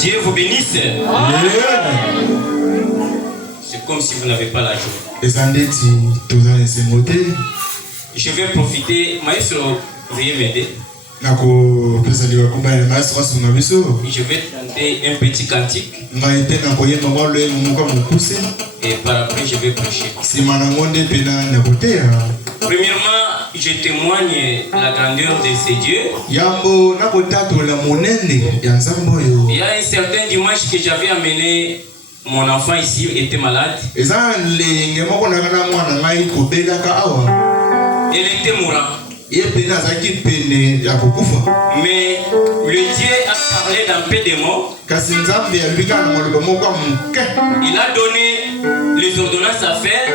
Dieu vous bénisse. Yeah. C'est comme si vous n'avez pas la joie. Je vais profiter. Maestro, veuillez m'aider. Je vais chanter un petit cantique. Et par après, je vais prêcher. Premièrement, je témoigne la grandeur de ces dieux. Il y a un certain dimanche que j'avais amené mon enfant ici, il était malade. Elle était mourante. Mais le Dieu a parlé d'un peu de mots. Il a donné les ordonnances à faire.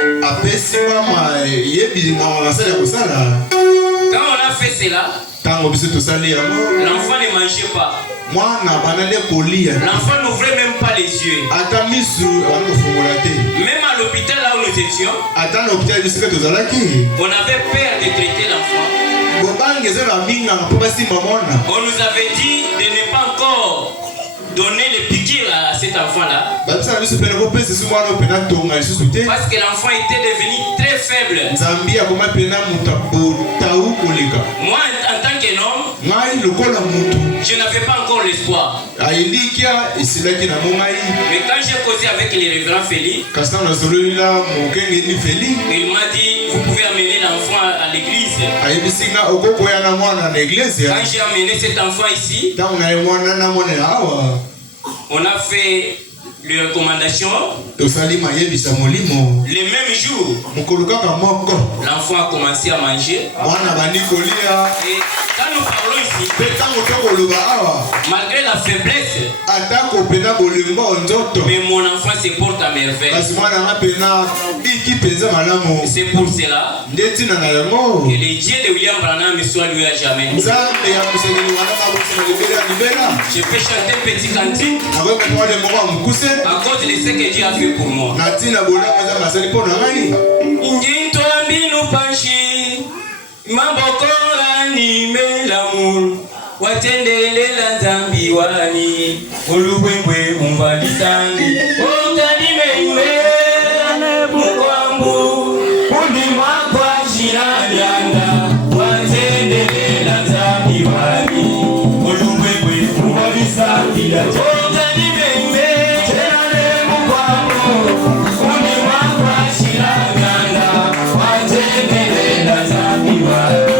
Quand on a fait cela, l'enfant ne mangeait pas. L'enfant n'ouvrait même pas les yeux. Même à l'hôpital là où nous étions, on avait peur de traiter l'enfant. On nous avait dit de ne pas encore donner les piqûres à cet enfant-là. Parce que l'enfant était devenu très faible. Moi, en tant qu'un homme, je n'avais pas encore l'espoir. Mais quand j'ai causé avec les révérends Félix, il m'a dit, vous pouvez amener l'enfant à l'église. Quand j'ai amené cet enfant ici, on a fait les recommandations. Le même jour, l'enfant a commencé à manger. Et quand nous parlons ici, malgré la faiblesse, mais mon enfant se porte à merveille. C'est pour cela que les dieux de William Branham soient loués à jamais. Je peux chanter un petit cantique à cause de ce que Dieu a fait pour moi. Watendele la zambi wani ulubwebwe umvalisangi ungadime iwe mukwambu undimwa kwa shiranyanda watendele la zambi wani ulubwebwe umvalisangi ungadime iwe tenale mukwambu undimwa kwa shiranyanda watendele la zambi wani.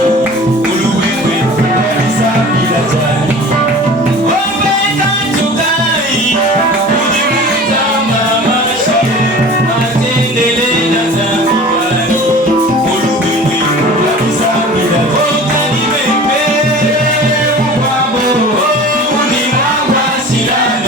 Yeah.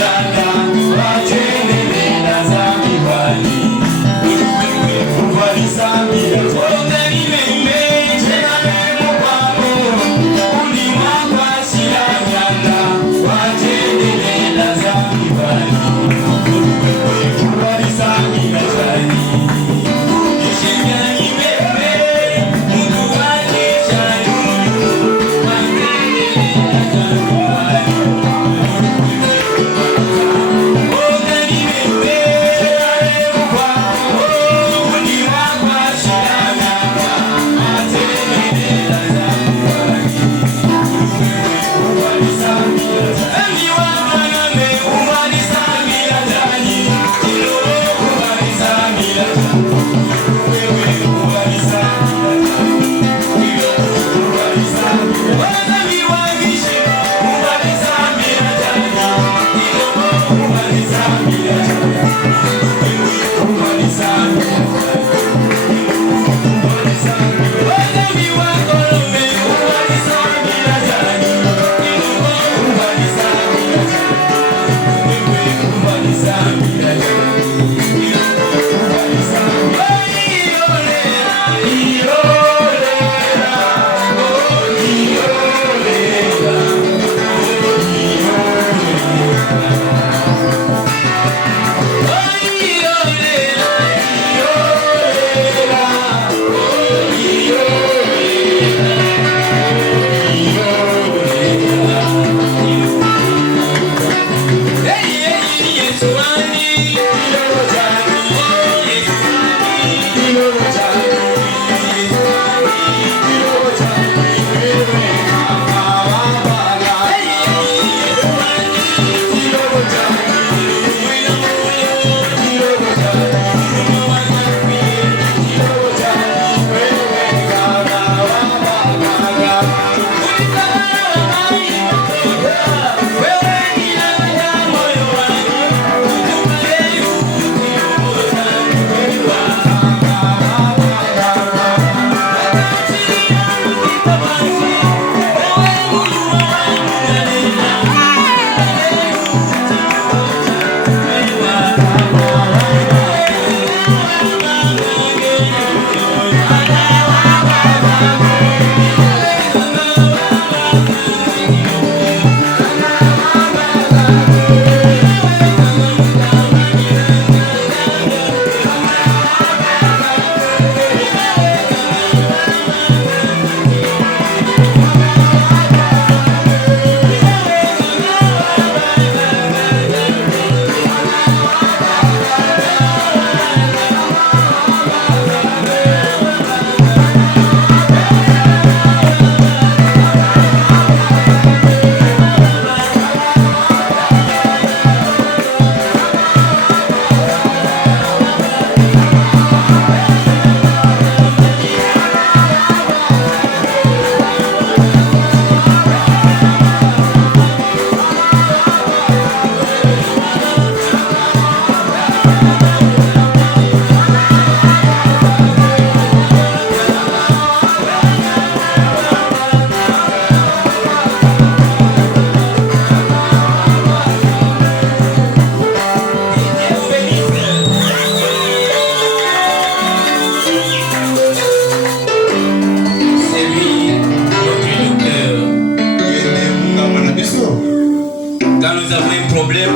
Quand nous avons un problème,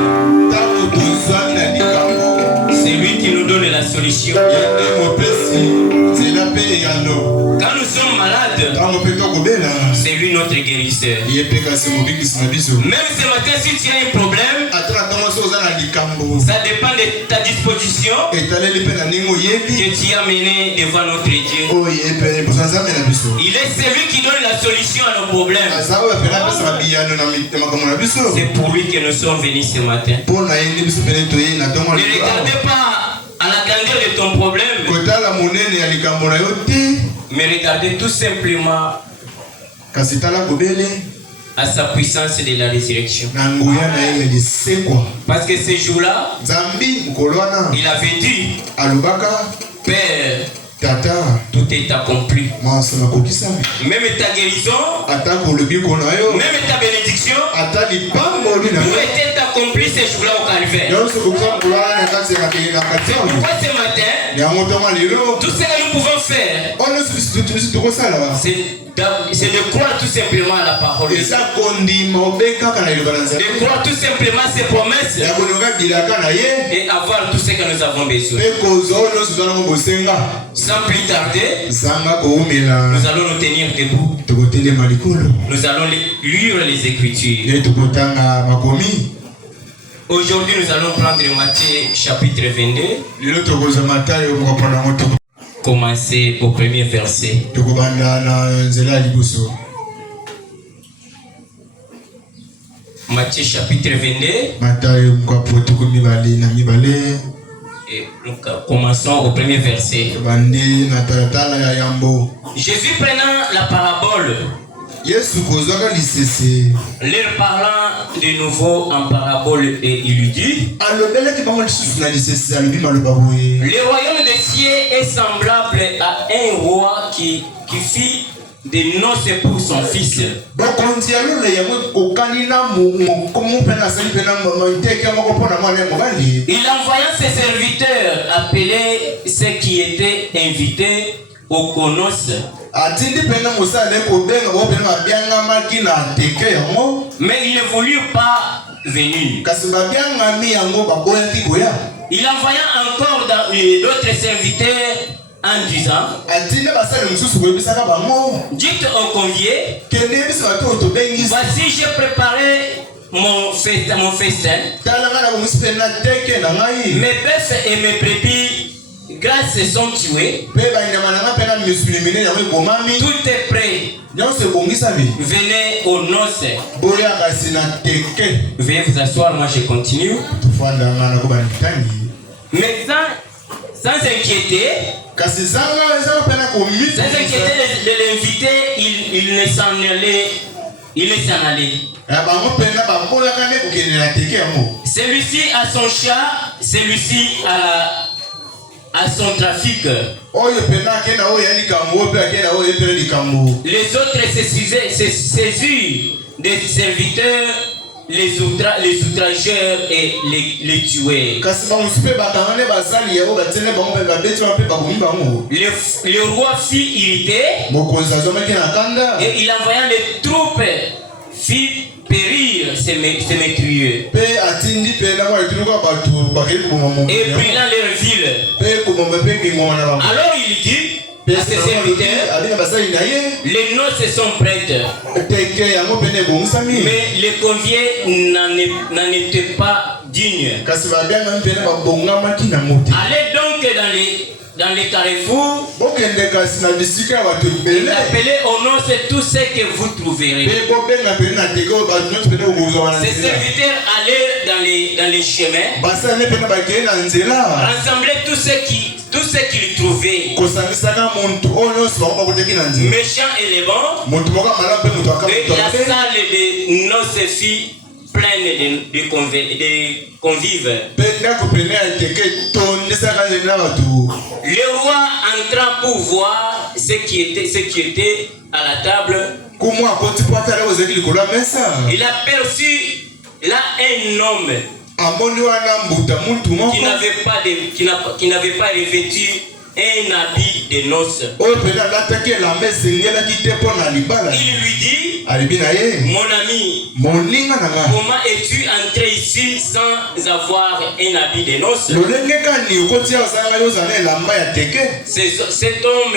c'est lui qui nous donne la solution. Quand nous sommes malades, c'est lui notre guérisseur. Même ce matin, si tu as un problème, ça dépend de ta disposition que tu as mené devant notre Dieu. Il est celui qui donne la solution à nos problèmes. C'est pour lui que nous sommes venus ce matin. Ne regardez pas à la grandeur de ton problème, mais regardez tout simplement à sa puissance de la résurrection. Parce que ce jour-là, il avait dit, Père, tout est accompli. Même ta guérison, même ta bénédiction, tout était accompli ce jour-là au Calvaire. Pourquoi ce matin, tout ce que nous pouvons faire, c'est de croire tout simplement à la parole de Dieu. De croire tout simplement à ses promesses et avoir tout ce que nous avons besoin. Sans plus tarder, nous allons nous tenir debout. Nous allons lire les Écritures. Aujourd'hui, nous allons prendre Matthieu chapitre 22. Commencer au premier verset. Matthieu chapitre 22. Et nous commençons au premier verset. Jésus prenant la parabole, leur parlant de nouveau en parabole, et il lui dit: le royaume des cieux est semblable à un roi qui fit des noces pour son fils. Il envoya ses serviteurs appeler ceux qui étaient invités aux noces. Mais ils ne voulurent pas venir. Il envoya encore d'autres serviteurs en disant: dites aux conviés, voici j'ai préparé mon festin. Mes bœufs et mes brebis grâces sont tués. Tout est prêt. Venez aux noces. Veuillez vous asseoir, moi je continue. Mais sans inquiéter de l'invité, il ne s'en allait. Celui-ci a son chat, celui-ci a son trafic. Les autres se saisirent des serviteurs, les outrageurs et les tueurs. Le roi fut irrité et il envoya les troupes, fit périr ces meurtriers et brûlant leur ville. Alors il dit à ses serviteurs: les noces sont prêtes, mais les conviés n'en étaient pas dignes. Allez donc dans les carrefours, appelez aux noces tous ceux que vous trouverez. Ces serviteurs allaient dans les chemins, rassemblaient tous ceux qu'ils trouvaient, méchants et les bons, et la salle de noces fut pleine de convives. Le roi entra pour voir ce qui était à la table. Il aperçut là un homme qui n'avait pas revêtu un habit de noces. Il lui dit, mon ami, comment es-tu entré ici sans avoir un habit de noces? Cet homme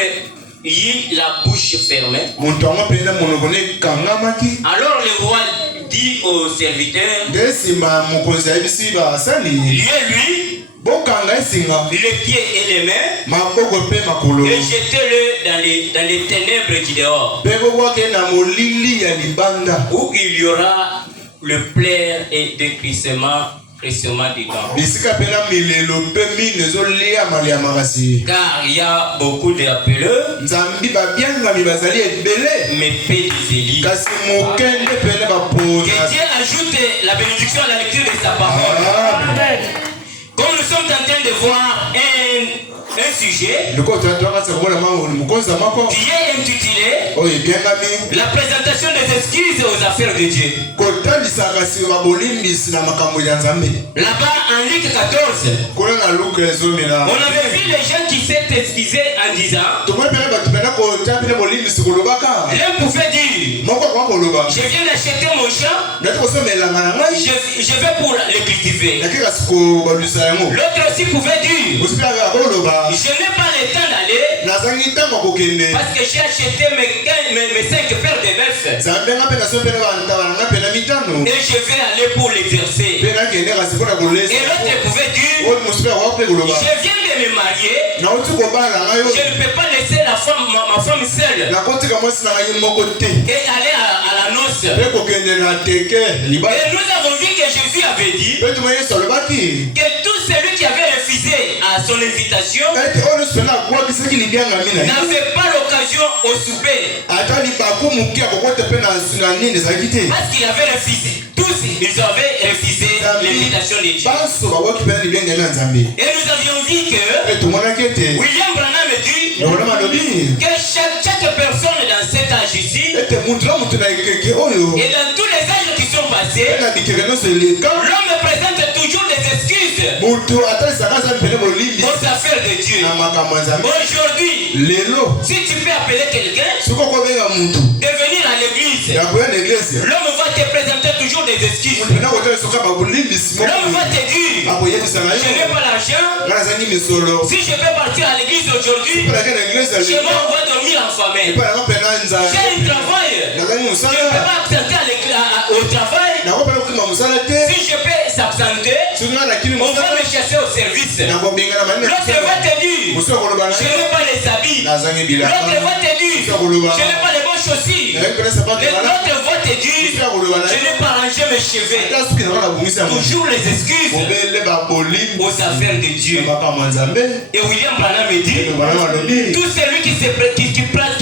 eut la bouche fermée. Alors le roi dit au serviteur, liez-lui les pieds et les mains et jetez-le dans les ténèbres qui dehors, où il y aura le pleurs et décrissement dedans. Car il y a beaucoup d'appeleux, mais peu d'Élie. Que Dieu ajoute la bénédiction à la lecture de sa parole. Amen. Comme nous sommes en train de voir un sujet qui est intitulé la présentation des excuses aux affaires de Dieu. Là-bas en Luc 14, on avait vu les gens qui s'étaient excusés en disant, l'un pouvait dire, je viens d'acheter mon champ, je vais pour le cultiver. L'autre aussi pouvait dire, je n'ai pas le temps d'aller parce que j'ai acheté mes 5 paires de bœufs et je vais aller pour l'exercer. Et l'autre pouvait dire, je viens de me marier, je ne peux pas laisser ma femme seule et aller à la noce. Et nous avons vu que Jésus avait dit que tout celui qui avait refusé à son invitation n'avait pas l'occasion au souper parce qu'il avait refusé. Tous ils avaient refusé l'invitation de Dieu. Et nous avions vu que William Branham dit que chaque personne dans cet âge ici et dans tous les âges qui sont passés, l'homme présente toujours des excuses aux affaires de Dieu. Aujourd'hui, si tu peux appeler quelqu'un de venir à l'église, l'homme va te présenter toujours des excuses. L'homme va te dire, je n'ai pas l'argent. Si je peux partir à l'église aujourd'hui, chez moi on va dormir en famille. J'ai un travail, je ne peux pas absenter au travail. Si je peux s'absenter, on va me chasser au service. L'autre va te dire, je n'ai pas les habits. L'autre va te dire, je n'ai pas les bonnes chaussures. L'autre va te dire, je n'ai pas rangé mes cheveux. Toujours les excuses aux affaires de Dieu. Et William Branham dit, tout celui qui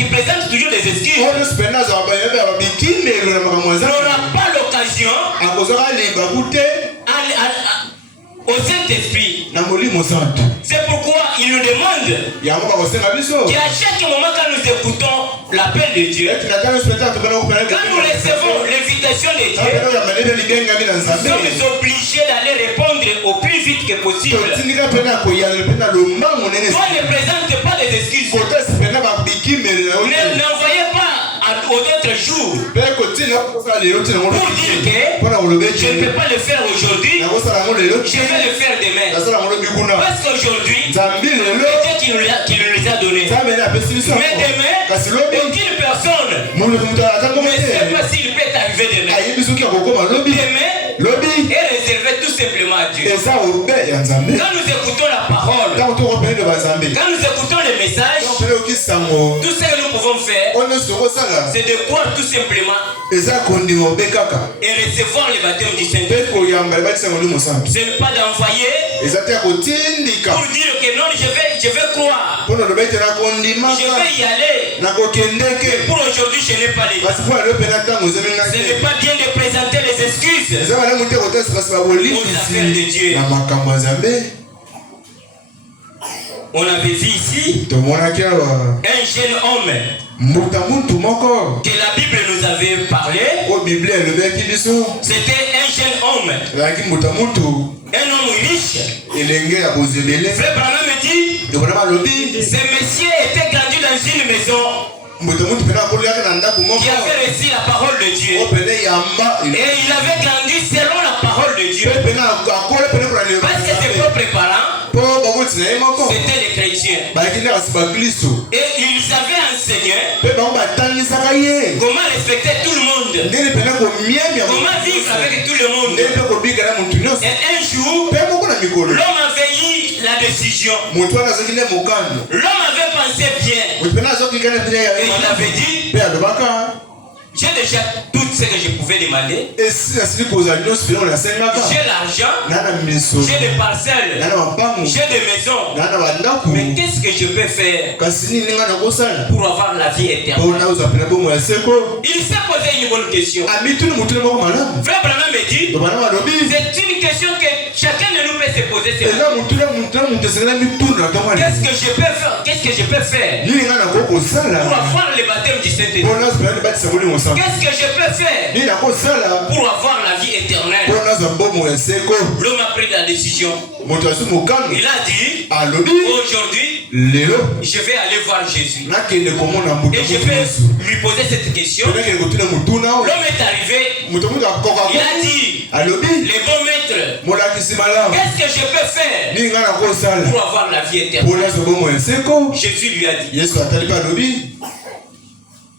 présente toujours des excuses n'aura pas l'occasion au Saint-Esprit. C'est pourquoi il nous demande qu'à chaque moment quand nous écoutons l'appel de Dieu, quand nous recevons l'invitation de Dieu, nous sommes obligés d'aller répondre au plus vite que possible. Toi ne présente pas des excuses. N'envoyez pas aux autres jours pour dire que je ne peux pas le faire aujourd'hui, je vais le faire demain. Parce qu'aujourd'hui, c'est Dieu qui nous les a donnés. Mais demain, aucune personne ne sait pas s'il peut arriver demain. Demain est réservé tout simplement à Dieu. Quand nous écoutons la parole, quand nous écoutons les messages, tout ce que nous pouvons faire, c'est de croire tout simplement et recevoir le baptême du Saint-Esprit. Ce n'est pas d'envoyer pour dire que non, je vais croire, je vais y aller. Pour aujourd'hui, je n'ai pas les temps. Ce n'est pas bien de présenter les excuses aux affaires de Dieu. On avait vu ici un jeune homme que la Bible nous avait parlé. C'était un jeune homme, un homme riche. Frère Branham dit, ce monsieur était grandi dans une maison qui avait reçu la parole de Dieu. Et il avait grandi selon la parole de Dieu. Parce que ses propres parents, c'était les chrétiens. Et ils avaient enseigné comment respecter tout le monde. Comment vivre avec tout le monde. Et un jour, l'homme avait eu la décision. L'homme avait pensé bien. Et il avait dit, j'ai déjà tout ce que je pouvais demander. J'ai l'argent, j'ai des parcelles, j'ai des maisons. Mais qu'est-ce que je peux faire pour avoir la vie éternelle? Il s'est posé une bonne question. Frère Branham me dit, c'est une question que chacun de nous peut se poser. Qu'est-ce que je peux faire? Qu'est-ce que je peux faire pour avoir le baptême du Saint-Esprit? Qu'est-ce que je peux faire pour avoir la vie éternelle? L'homme a pris la décision. Il a dit, aujourd'hui, je vais aller voir Jésus. Et je vais lui poser cette question. L'homme est arrivé. Il a dit, les bons maîtres, qu'est-ce que je peux faire pour avoir la vie éternelle? Jésus lui a dit,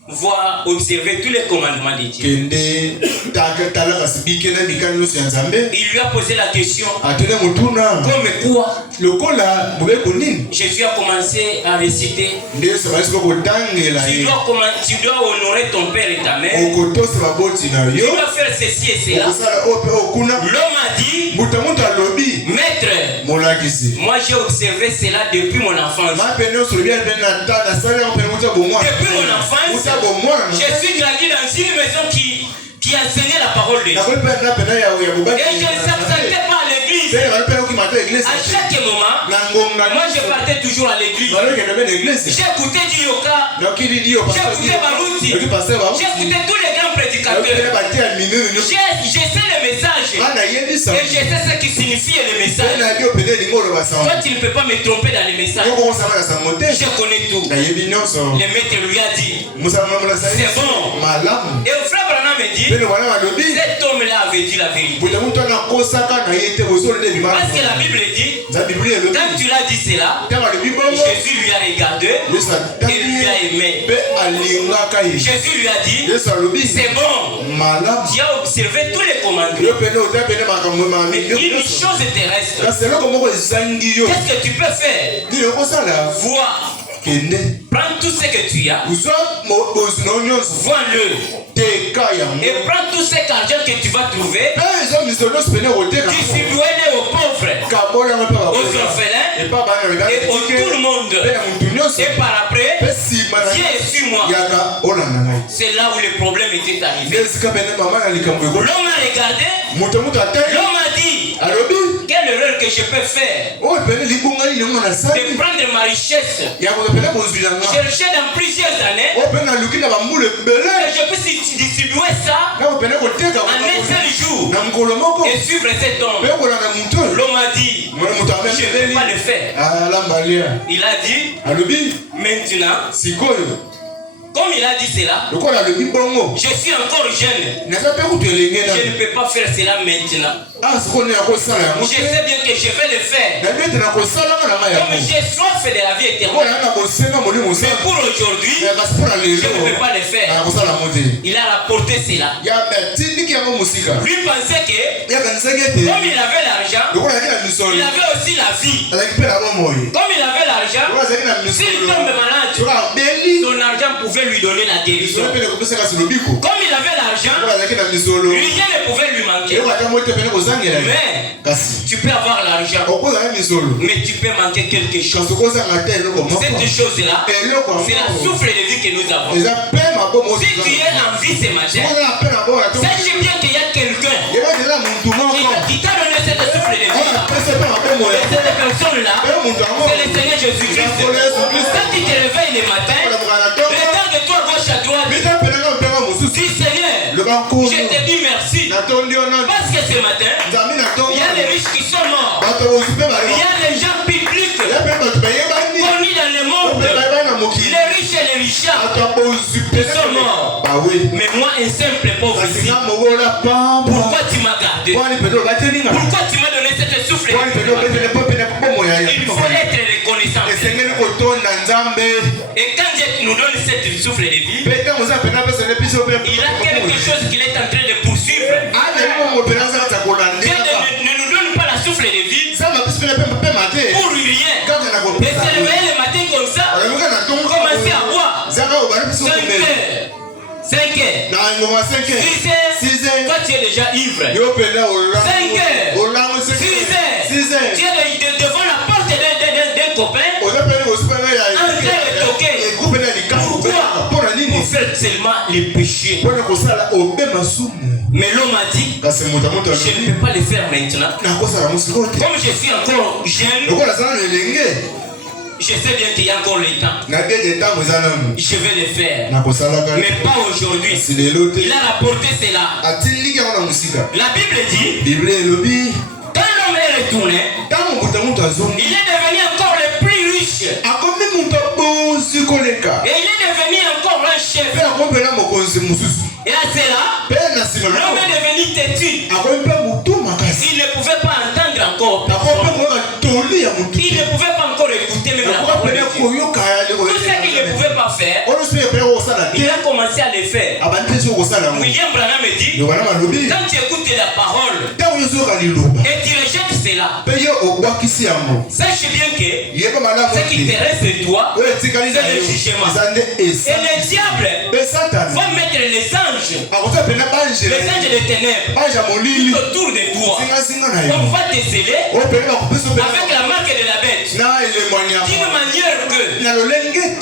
voir, observer tous les commandements de Dieu. Il lui a posé la question, comme quoi? Jésus a commencé à réciter, tu dois honorer ton père et ta mère, tu dois faire ceci et cela. L'homme a dit, maître, moi j'ai observé cela depuis mon enfance. Depuis mon enfance, je suis grandi dans une maison qui enseignait la parole de Dieu. Et je ne s'absentais pas à l'église. À chaque moment, moi je partais toujours à l'église. J'écoutais du yoga, j'écoutais Barouti, j'écoutais tous les grands prédicateurs. Je sais le message et je sais ce qui signifie le message. Toi tu ne peux pas me tromper dans les messages. Je connais tout. Le maître lui a dit, c'est bon. Et au frère Branham me dit, cet homme-là avait dit la vérité. Parce que la Bible dit, quand tu l'as dit cela, Jésus lui a regardé et lui a aimé. Jésus lui a dit, c'est bon, tu as observé tous les commandements. Mais une chose terrestre, qu'est-ce que tu peux faire? Vois. Prends tout ce que tu as, vends-le et prends tout cet argent que tu vas trouver, distribue-le aux pauvres, aux orphelins et à tout le monde. Et par après, viens et suis-moi. C'est là où le problème était arrivé. L'homme a regardé, l'homme a dit, quelle erreur que je peux faire de prendre ma richesse, chercher dans plusieurs années et je peux distribuer ça en un seul jour et suivre cet homme. L'homme a dit, je ne vais pas le faire. Il a dit, maintenant, comme il a dit cela, je suis encore jeune. Je ne peux pas faire cela maintenant. Je sais bien que je vais le faire. Comme j'ai soif de la vie éternelle. Mais pour aujourd'hui, je ne peux pas le faire. Il a rapporté cela. Lui pensait que comme il avait l'argent, il avait aussi la vie. Comme il avait l'argent, s'il tombe malade, son argent pouvait lui donner la guérison. Comme il avait l'argent, rien ne pouvait lui manquer. Mais tu peux avoir l'argent, mais tu peux manquer quelque chose. Cette chose-là, c'est la souffle de vie que nous avons. Si tu es en vie ce matin, sache bien qu'il y a quelqu'un qui t'a donné cette souffle de vie. Et cette personne-là, c'est le Seigneur Jésus-Christ. Quand tu te réveilles le matin, regarde-toi à gauche à droite. Dis Seigneur, je te dis merci. Parce que ce matin, il y a les riches qui sont morts. Il y a les gens publics Mais moi, un simple pauvre ici, pourquoi tu m'as gardé? Pourquoi tu m'as donné cette souffle de vie? Il faut être reconnaissant. Et quand Dieu nous donne cette souffle de vie, il a quelque chose qu'il est en train de poursuivre. Dieu ne nous donne pas la souffle de vie pour rien. Et se réveiller le matin comme ça, commencer à boire 5 heures. 5 heures, 6 heures, toi tu es déjà ivre. 5 heures, 6 heures, tu es devant la porte d'un copain en train de toquer. Pourquoi? Vous faites seulement les péchés. Mais l'homme a dit, je ne peux pas le faire maintenant. Comme je suis encore jeune, je sais bien qu'il y a encore le temps. Je vais le faire. Mais pas aujourd'hui. Il a rapporté cela. La Bible dit, quand l'homme est retourné, il est devenu encore le plus riche. Et il est devenu encore un chef. Et à cela, l'homme est devenu têtu. Il ne pouvait pas entendre encore. Il ne pouvait pas encore écouter même la parole de Dieu. Tout ce qu'il ne pouvait pas faire, il a commencé à le faire. William Branham dit, quand tu écoutes la parole et tu rejettes cela, sache bien que ce qui te reste de toi, c'est le jugement. Et le diable va mettre les anges des ténèbres tout autour de toi. On va te sceller avec la marque de la bête. D'une manière que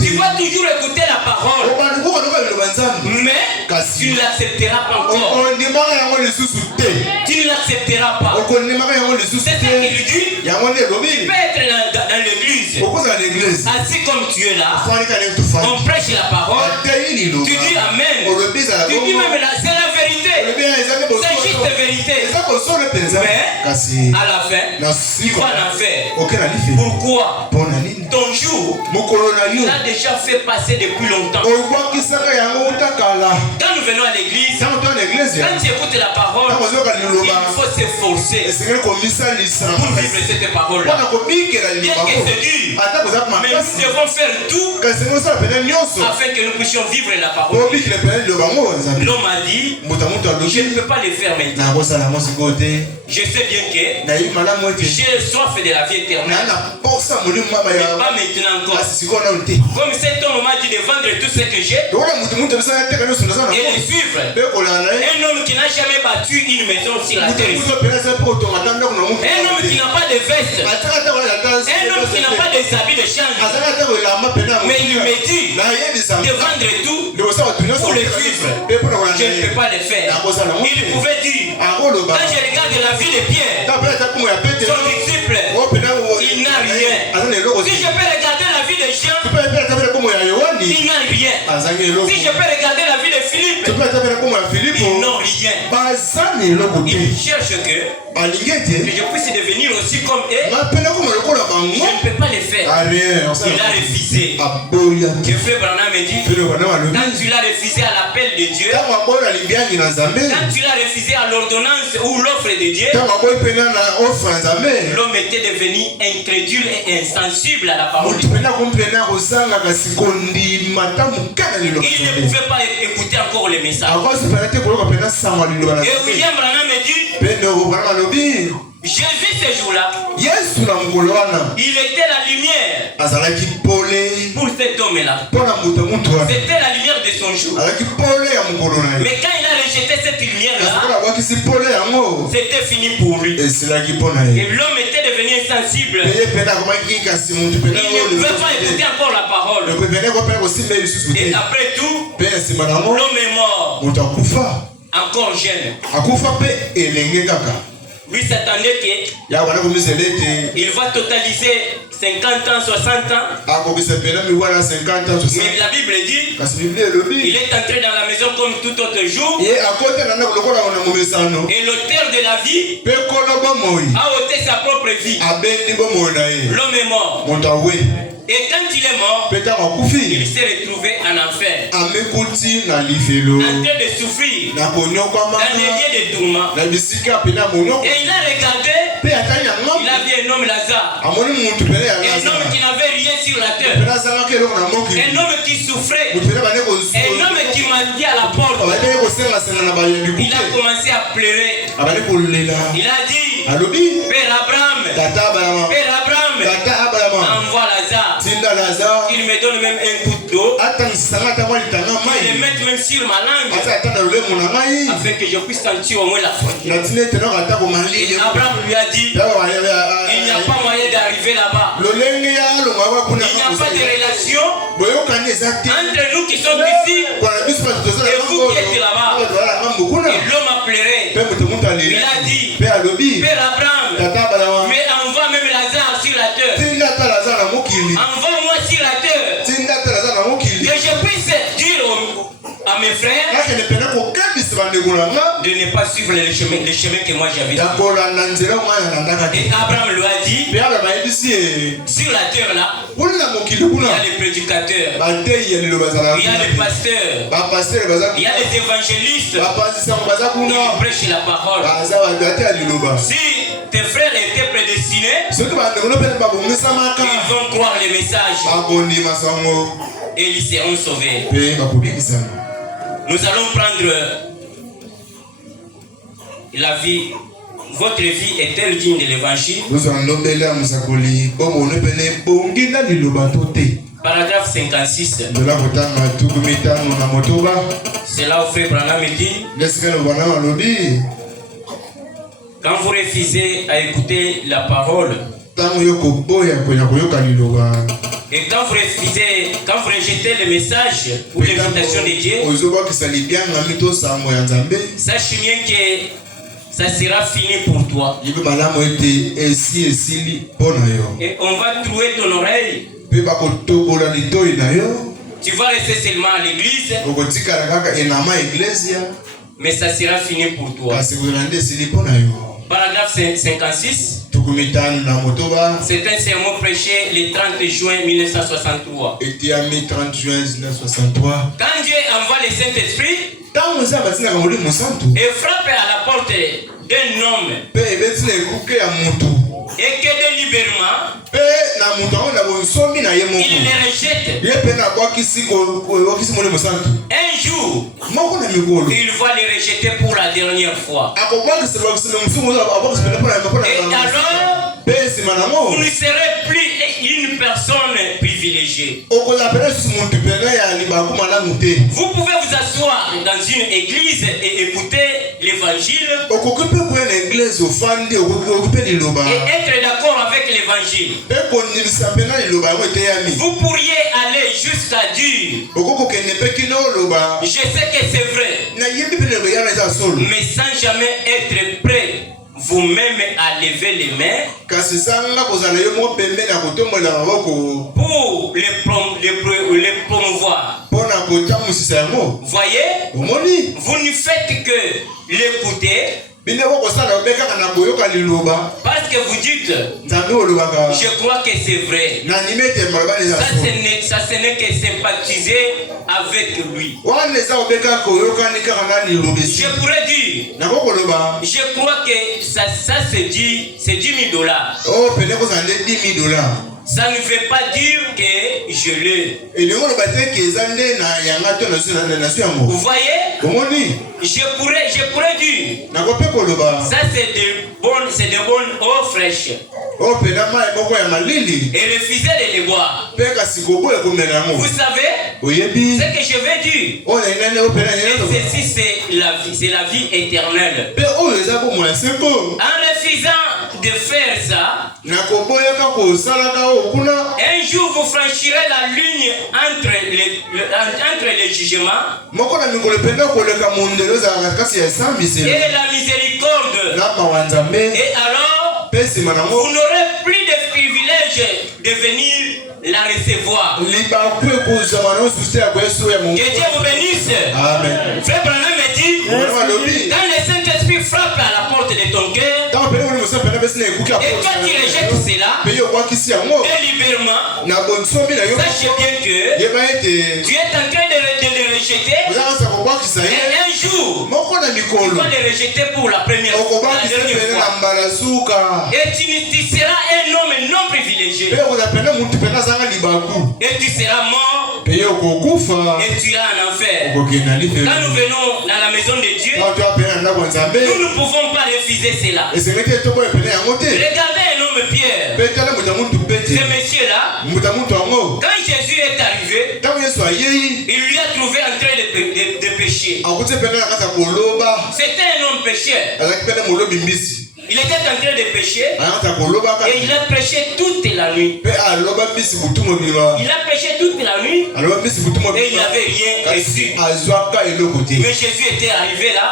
tu vas toujours écouter la parole, mais tu ne l'accepteras pas encore. Tu ne l'accepteras pas. C'est ça qu'il dit. Tu peux être dans l'église, assis comme tu es là, on prêche la parole, tu dis amen, tu dis même là, c'est la vérité, c'est juste la vérité. Mais à la fin, tu vas en enfer. Pourquoi? Ton jour, il a déjà fait passer depuis longtemps. Quand nous venons à l'église, quand tu écoutes la parole, il faut s'efforcer pour vivre cette parole-là. Bien que c'est dur, mais nous devons faire tout afin que nous puissions vivre la parole. L'homme a dit, je ne peux pas le faire maintenant. Je sais bien que j'ai soif de la vie éternelle. Mais pas maintenant encore. Comme cet homme m'a dit de vendre tout ce que j'ai et de suivre. Un homme qui n'a jamais battu une maison sur la terre. Un homme qui n'a pas de veste. Un homme qui n'a pas des habits de change. Mais il me dit de vendre tout pour le suivre. Je ne peux pas le faire. Il pouvait dire, quand je regarde la vie de Pierre, son disciple, il n'a rien. Si je peux regarder la vie de Jean, il n'a rien. Si je peux regarder la vie de Philippe, ils n'ont rien. Ils cherchent que je puisse devenir aussi comme eux. Je ne peux pas le faire. Il a refusé. Que Frère Branham me dit, quand tu l'as refusé à l'appel de Dieu, quand tu l'as refusé à l'ordonnance ou l'offre de Dieu, l'homme était devenu incrédule et insensible à la parole de Dieu. Il ne pouvait pas écouter encore les messages. Et William Branham me dit, Jésus ce jour-là, il était la lumière pour cet homme-là. C'était la lumière de son jour. Mais quand il a rejeté cette lumière-là, c'était fini pour lui. Et l'homme était devenu insensible. Il ne pouvait pas écouter encore la parole. Et après tout, l'homme est mort. Encore jeune. Lui s'attendait qu'il va totaliser 50 ans, 60 ans. Mais la Bible dit, il est entré dans la maison comme tout autre jour. Et l'auteur de la vie a ôté sa propre vie. L'homme est mort. Et quand il est mort, il s'est retrouvé en enfer. En train de souffrir dans des lieux de tourment. Et il a regardé, il a vu un homme Lazare. Un homme qui n'avait rien sur la terre. Un homme qui souffrait. Un homme qui mendiait à la porte. Il a commencé à pleurer. Il a dit, Père Abraham, envoie Lazare. Il me donne même un coup d'eau. Il le met même sur ma langue. Afin que je puisse sentir au moins la frontière. Abraham lui a dit, il n'y a pas moyen d'arriver là-bas. Il n'y a pas de relation entre nous qui sommes ici et vous qui êtes là-bas. Et l'homme a pleuré. Il a dit, Père Abraham, mais envoie même Lazare sur la terre. Envoie-moi sur la terre. Que je puisse dire à mes frères de ne pas suivre les chemins que moi j'avais dit. Et Abraham lui a dit, sur la terre là, il y a les prédicateurs, il y a les pasteurs, il y a les évangélistes qui prêchent la parole. Si tes frères étaient prédestinés, ils vont croire les messages et ils seront sauvés. Nous allons prendre la vie. Votre vie est-elle digne de l'évangile? Paragraphe 56. C'est là où Frère Branham dit, quand vous refusez à écouter la parole, et quand vous refusez, quand vous rejetez le message ou l'invitation de Dieu, sachez bien que ça sera fini pour toi. Et on va trouver ton oreille. Tu vas rester seulement à l'église, mais ça sera fini pour toi. Paragraphe 56. C'est un sermon prêché le 30 juin 1963. Quand Dieu envoie le Saint-Esprit et frappe à la porte d'un homme et que délibérément il les rejette, un jour il va les rejeter pour la dernière fois. Et alors vous ne serez plus une personne privilégiée. Vous pouvez vous asseoir dans une église et écouter l'évangile et être d'accord avec l'évangile. Vous pourriez aller jusqu'à dire, je sais que c'est vrai, mais sans jamais être prêt vous-même à lever les mains pour les promouvoir. Voyez, vous ne faites que l'écouter parce que vous dites, je crois que c'est vrai. Ça ce n'est que sympathiser avec lui. Je pourrais dire, je crois que ça se dit, c'est $10,000. Ça ne veut pas dire que je l'ai. Vous voyez? Je pourrais dire, ça c'est de bonnes eaux fraîches. Et refuser de les boire. Vous savez ce que je veux dire? Et ceci c'est la vie éternelle. En refusant de faire ça, un jour vous franchirez la ligne entre les jugements et la miséricorde. Et alors vous n'aurez plus de privilège de venir la recevoir. Que Dieu vous bénisse. Amen. Frère Branham me dit, quand le Saint-Esprit frappe à la porte de ton ton cœur, et toi tu rejettes cela, délibérément, sache bien que tu es en train de le rejeter, et un jour, tu vas le rejeter pour la première fois, la dernière fois. Et tu seras un homme non privilégié. Et tu seras mort. Et tu iras en enfer. Quand nous venons dans la maison de Dieu, nous ne pouvons pas refuser cela. Regardez un homme Pierre. Ce monsieur-là, quand Jésus est arrivé, il lui a trouvé en train de pécher. C'était un homme pécheur. Il était en train de pécher et il a péché toute la nuit. Il a péché toute la nuit et il n'avait rien reçu. Mais Jésus était arrivé là.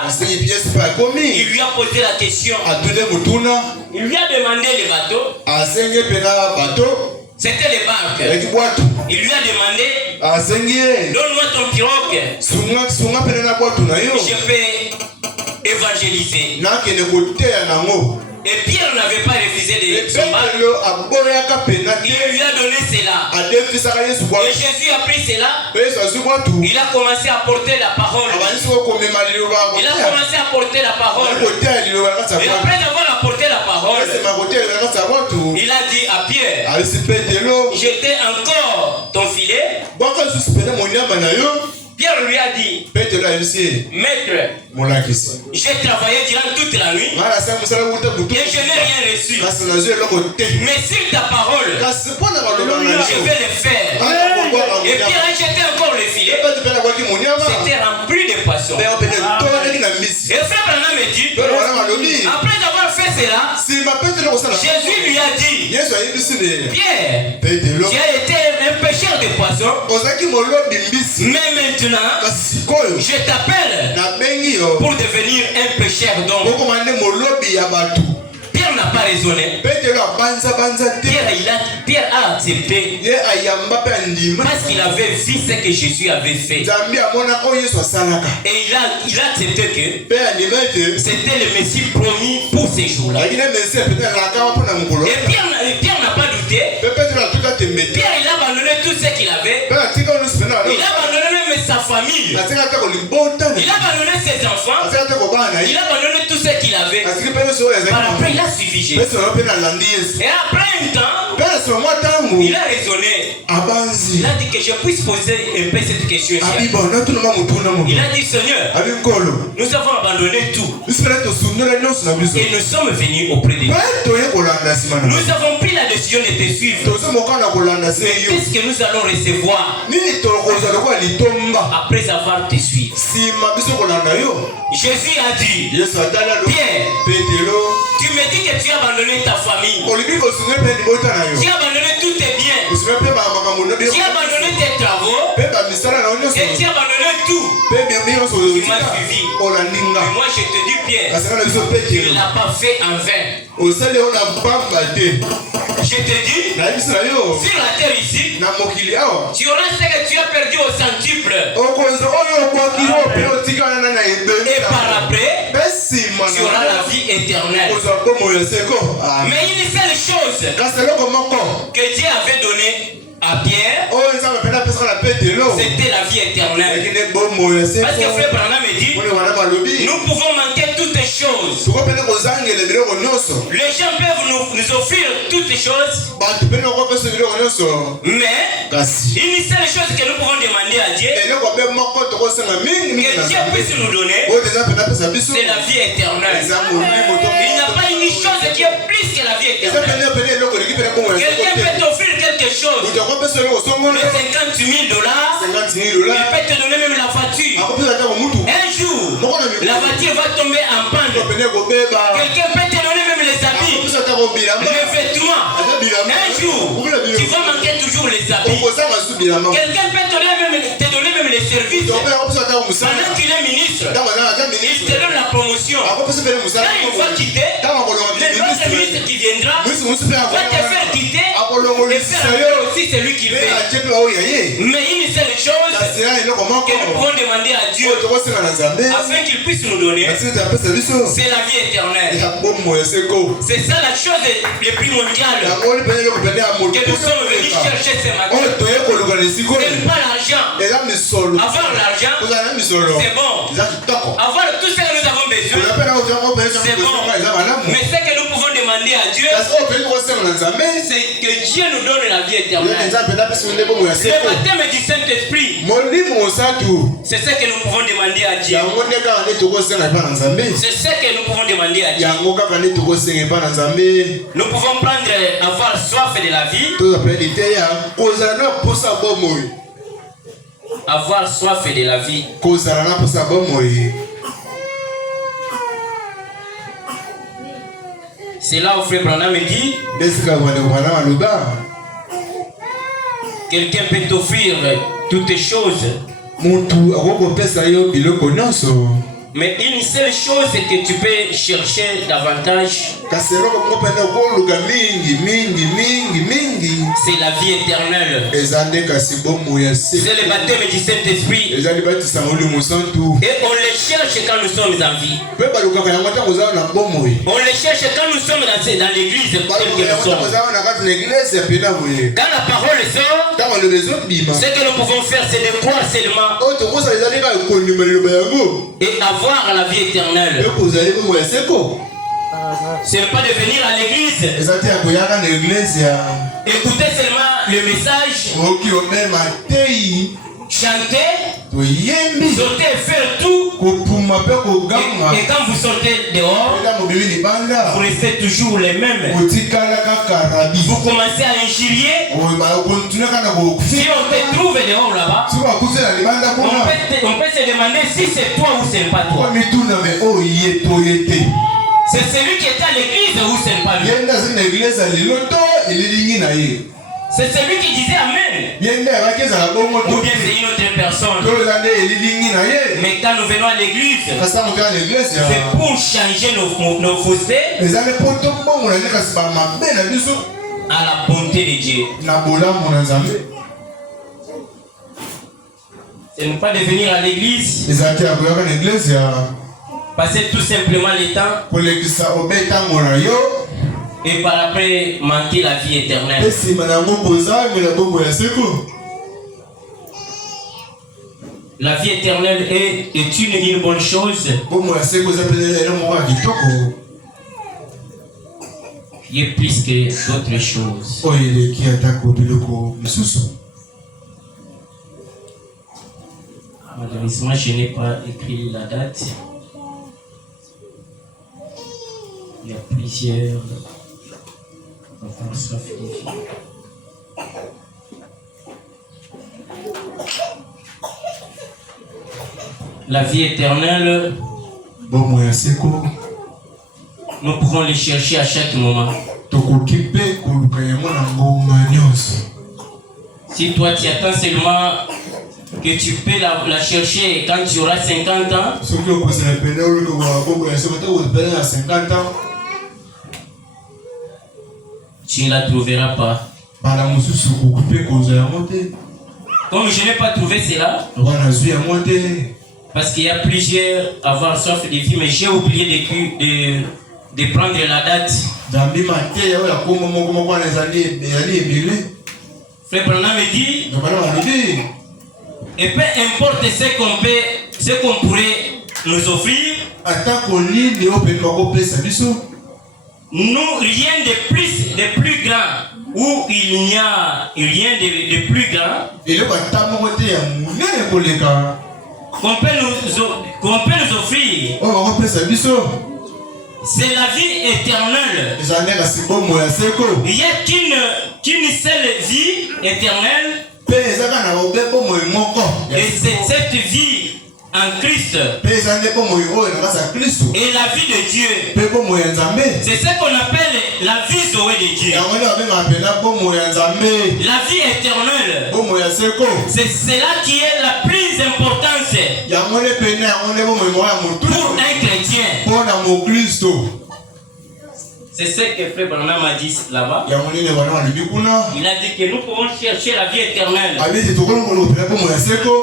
Il lui a posé la question. Il lui a demandé le bateau. C'était les barques. Il lui a demandé, donne-moi ton pirogue. Je peux évangéliser. Et Pierre n'avait pas refusé de son barque. Il lui a donné cela. Et Jésus a pris cela. Il a commencé à porter la parole. Il a commencé à porter la parole. Et après avoir apporté la parole, il a dit à Pierre, jetez encore ton filet. Pierre lui a dit, maître, j'ai travaillé durant toute la nuit et je n'ai rien reçu. Mais sur ta parole, je vais le faire. Et Pierre a jeté encore le filet. C'était rempli de poissons. Et frère Branham me dit, après avoir fait cela, Jésus lui a dit, Pierre, tu as été un pêcheur de poissons, mais maintenant, je t'appelle pour devenir un pêcheur d'hommes. Pierre n'a pas raisonné. Pierre a accepté parce qu'il avait vu ce que Jésus avait fait. Et il a accepté que c'était le Messie promis pour ces jours-là. Et Pierre n'a pas douté. Pierre, il a abandonné tout ce qu'il avait. Il a abandonné même sa famille. Il a abandonné ses enfants. Il a abandonné tout ce qu'il avait. Par après, il a suivi Jésus. Et après un temps, il a raisonné. Il a dit que je puisse poser un peu cette question. Il a dit, Seigneur, nous avons abandonné tout. Et nous sommes venus auprès de lui. Nous avons pris la décision de te suivre. Mais qu'est-ce que nous allons recevoir après avoir te suivi? Jésus a dit, Pierre, tu me dis que tu as abandonné ta famille. Tu as abandonné tous tes biens. Tu as abandonné tes travaux. Et tu as abandonné tout. Tu m'as suivi. Et moi je te dis, Pierre, tu ne l'as pas fait en vain. Je te dis, sur la terre ici, tu auras ce que tu as perdu au centuple. Et par après, tu auras la vie éternelle. Mais une seule chose que Dieu avait donnée à Pierre, c'était la vie éternelle. Parce que frère Branham me dit, nous pouvons manquer toutes les choses. Les gens peuvent nous offrir toutes les choses, mais une seule chose que nous pouvons demander à Dieu, que Dieu puisse nous donner, c'est la vie éternelle. Il n'y a pas une chose qui est plus que la vie éternelle. Quelqu'un peut t'offrir quelque chose, mais $50,000, il peut te donner même la voiture. Un jour, la voiture va tomber en panne. Quelqu'un peut te donner même les habits, les vêtements. Un jour, tu vas manquer toujours les habits. Quelqu'un peut te donner même les services. Pendant qu'il est ministre, il te donne la promotion. Quand il va quitter, le ministre qui viendra va te faire quitter et faire aussi c'est lui qui fait. Mais une seule chose que nous pouvons demander à Dieu afin qu'il puisse nous donner, c'est la vie éternelle. C'est ça la chose la plus mondiale que nous sommes venus chercher ce matin. C'est pas l'argent. Avoir l'argent, c'est bon. Avoir tout ce que nous avons besoin, c'est bon. Mais ce que nous pouvons demander à Dieu, c'est que Dieu nous donne la vie éternelle. Le baptême du Saint-Esprit, c'est ce que nous pouvons demander à Dieu. C'est ce que nous pouvons demander à Dieu. Nous pouvons prendre, avoir soif de la vie. Avoir soif de la vie. C'est là où Frère Branham me dit, quelqu'un peut t'offrir toutes les choses. Mais une seule chose que tu peux chercher davantage, c'est la vie éternelle. C'est le baptême du Saint-Esprit. Et on le cherche quand nous sommes en vie. On le cherche quand nous sommes dans l'église telle que nous sommes. Quand la parole sort, ce que nous pouvons faire, c'est de croire seulement et avoir la vie éternelle. Ce n'est pas de venir à l'église, écouter seulement le message, chanter, sauter et faire tout. Et quand vous sortez dehors, vous restez toujours les mêmes. Vous commencez à injurier. Si on te trouve dehors là-bas, on peut se demander si c'est toi ou ce n'est pas toi. C'est celui qui est à l'église ou ce n'est pas lui. C'est celui qui disait Amen. Ou bien c'est une autre personne. Mais quand nous venons à l'église, c'est pour changer nos faussetés à la bonté de Dieu. Ce n'est pas de venir à l'église, passer tout simplement le temps et par après manquer la vie éternelle. La vie éternelle est une bonne chose. Il est plus que d'autres choses. Malheureusement, je n'ai pas écrit la date. Il y a plusieurs soif de vie. La vie éternelle, nous pouvons les chercher à chaque moment. Si toi tu attends seulement que tu peux la chercher quand tu auras 50 ans, tu ne la trouveras pas. Comme je n'ai pas trouvé cela, parce qu'il y a plusieurs avoir soif de vie, mais j'ai oublié de prendre la date. Frère Branham me dit, et peu importe ce qu'on pourrait nous offrir, nous, rien de plus grand, où il n'y a rien de plus grand, qu'on peut nous offrir, c'est la vie éternelle. Il n'y a qu'une seule vie éternelle, et c'est cette vie en Christ et la vie de Dieu. C'est ce qu'on appelle la vie Zoé de Dieu. La vie éternelle, c'est cela qui est la plus importante pour un chrétien. C'est ce que Frère Branham a dit là-bas. Il a dit que nous pouvons chercher la vie éternelle.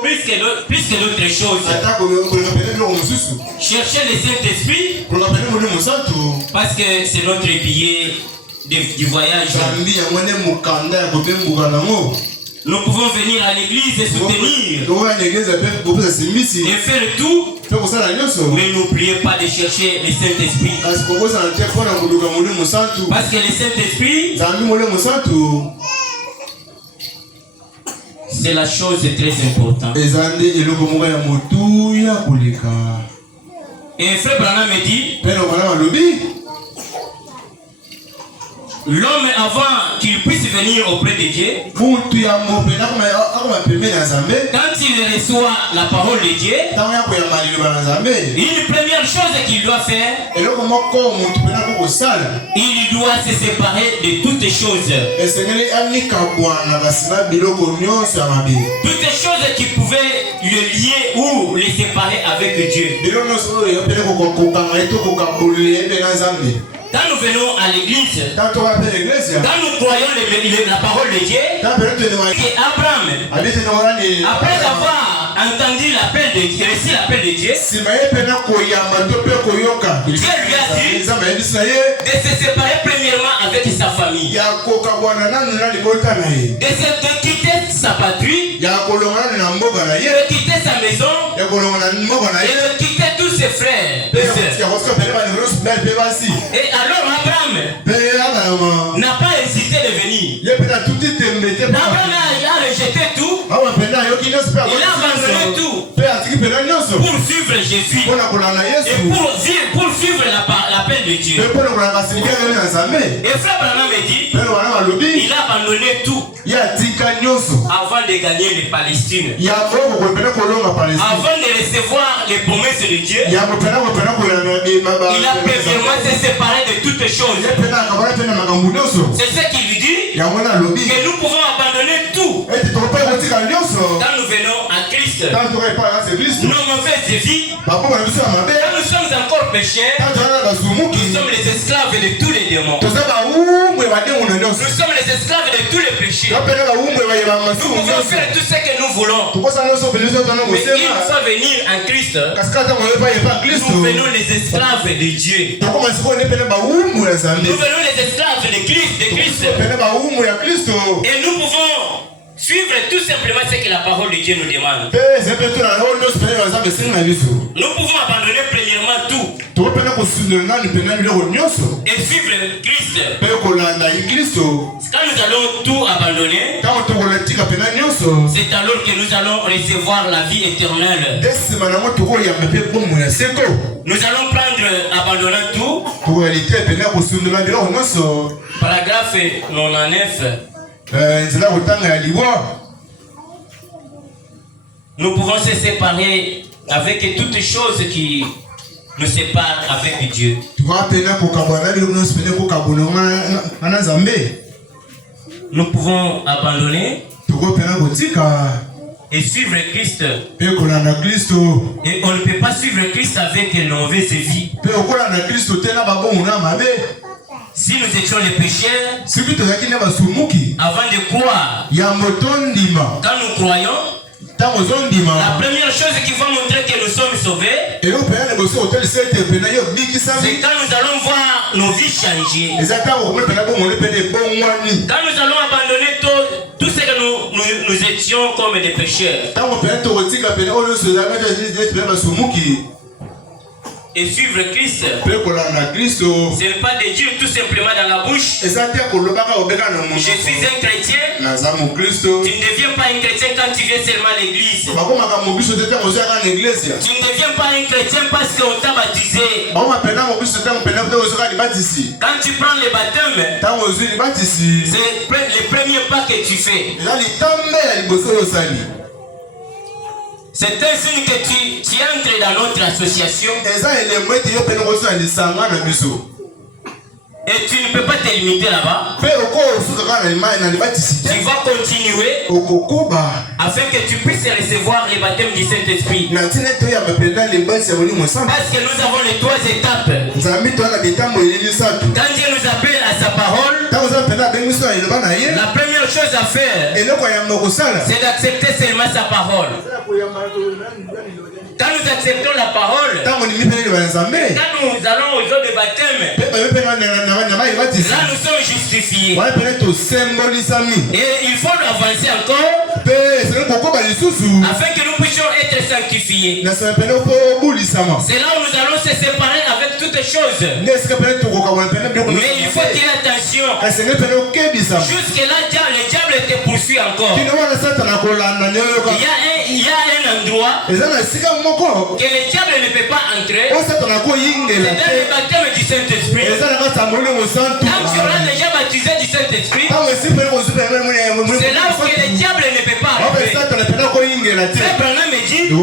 Plus que d'autres choses. Chercher le Saint-Esprit. Parce que c'est notre billet du voyage. Nous pouvons venir à l'église et soutenir. Et faire tout. Mais n'oubliez pas de chercher le Saint-Esprit. Parce que le Saint-Esprit, c'est la chose très importante. Et Frère Branham me dit, l'homme avant qu'il puisse venir auprès de Dieu, quand il reçoit la parole de Dieu, une première chose qu'il doit faire, il doit se séparer de toutes choses. Toutes les choses qui pouvaient le lier ou le séparer avec Dieu. Quand nous venons à l'église, quand nous croyons la parole de Dieu, Abraham, après avoir entendu l'appel de Dieu, reçu l'appel de Dieu, Dieu lui a dit de se séparer premièrement avec sa famille, de quitter sa patrie, de quitter sa maison, et de quitter tous ses frères. Et alors Abraham n'a pas hésité de venir. Abraham a rejeté tout. Il a abandonné tout pour suivre Jésus et pour suivre l'appel de Dieu. Et Frère Branham me dit, il a abandonné tout avant de gagner les Palestines, avant de recevoir les promesses de Dieu. Il a premièrement se séparé de toutes choses. C'est ce qu'il lui dit, que nous pouvons abandonner tout quand nous venons à Christ. Nos mauvaises vies, quand nous sommes encore pécheurs, nous sommes les esclaves de tous les démons. Nous sommes les esclaves de tous les péchés. Nous pouvons faire tout ce que nous voulons. Mais il faut venir en Christ. Nous venons les esclaves de Dieu. Nous venons les esclaves de Christ. Et nous pouvons suivre tout simplement ce que la parole de Dieu nous demande. Nous pouvons abandonner premièrement tout et suivre Christ. Quand nous allons tout abandonner, c'est alors que nous allons recevoir la vie éternelle. Nous allons prendre, abandonnant tout. Paragraphe 99. Nous pouvons se séparer avec toutes les choses qui nous séparent avec Dieu. Nous pouvons abandonner et suivre Christ. Et on ne peut pas suivre Christ avec une mauvaise vie. Si nous étions les pécheurs, avant de croire, quand nous croyons, la première chose qui va montrer que nous sommes sauvés, c'est quand nous allons voir nos vies changer. Quand nous allons abandonner tout ce que nous étions comme des pécheurs et suivre Christ, ce n'est pas de dire tout simplement dans la bouche, je suis un chrétien. Tu ne deviens pas un chrétien quand tu viens seulement à l'église. Tu ne deviens pas un chrétien parce qu'on t'a baptisé. Quand tu prends le baptême, c'est le premier pas que tu fais. C'est un signe que tu entres dans notre association. Et tu ne peux pas te limiter là-bas. Tu vas continuer afin que tu puisses recevoir le baptême du Saint-Esprit. Parce que nous avons les 3 étapes. Quand Dieu nous a La première chose à faire, c'est d'accepter seulement sa parole. Quand nous acceptons la parole, quand nous allons aux eaux de baptême, là nous sommes justifiés. Et il faut avancer encore afin que nous puissions être sanctifiés. C'est là où nous allons se séparer avec toutes choses. Mais il faut faire attention. Jusque là, le diable te poursuit encore. Il y a un endroit que le diable ne peut pas entrer. C'est dans le baptême du Saint-Esprit. Quand tu auras déjà baptisé du Saint-Esprit, c'est là où que le diable ne peut pas entrer. Frère Branham me dit, le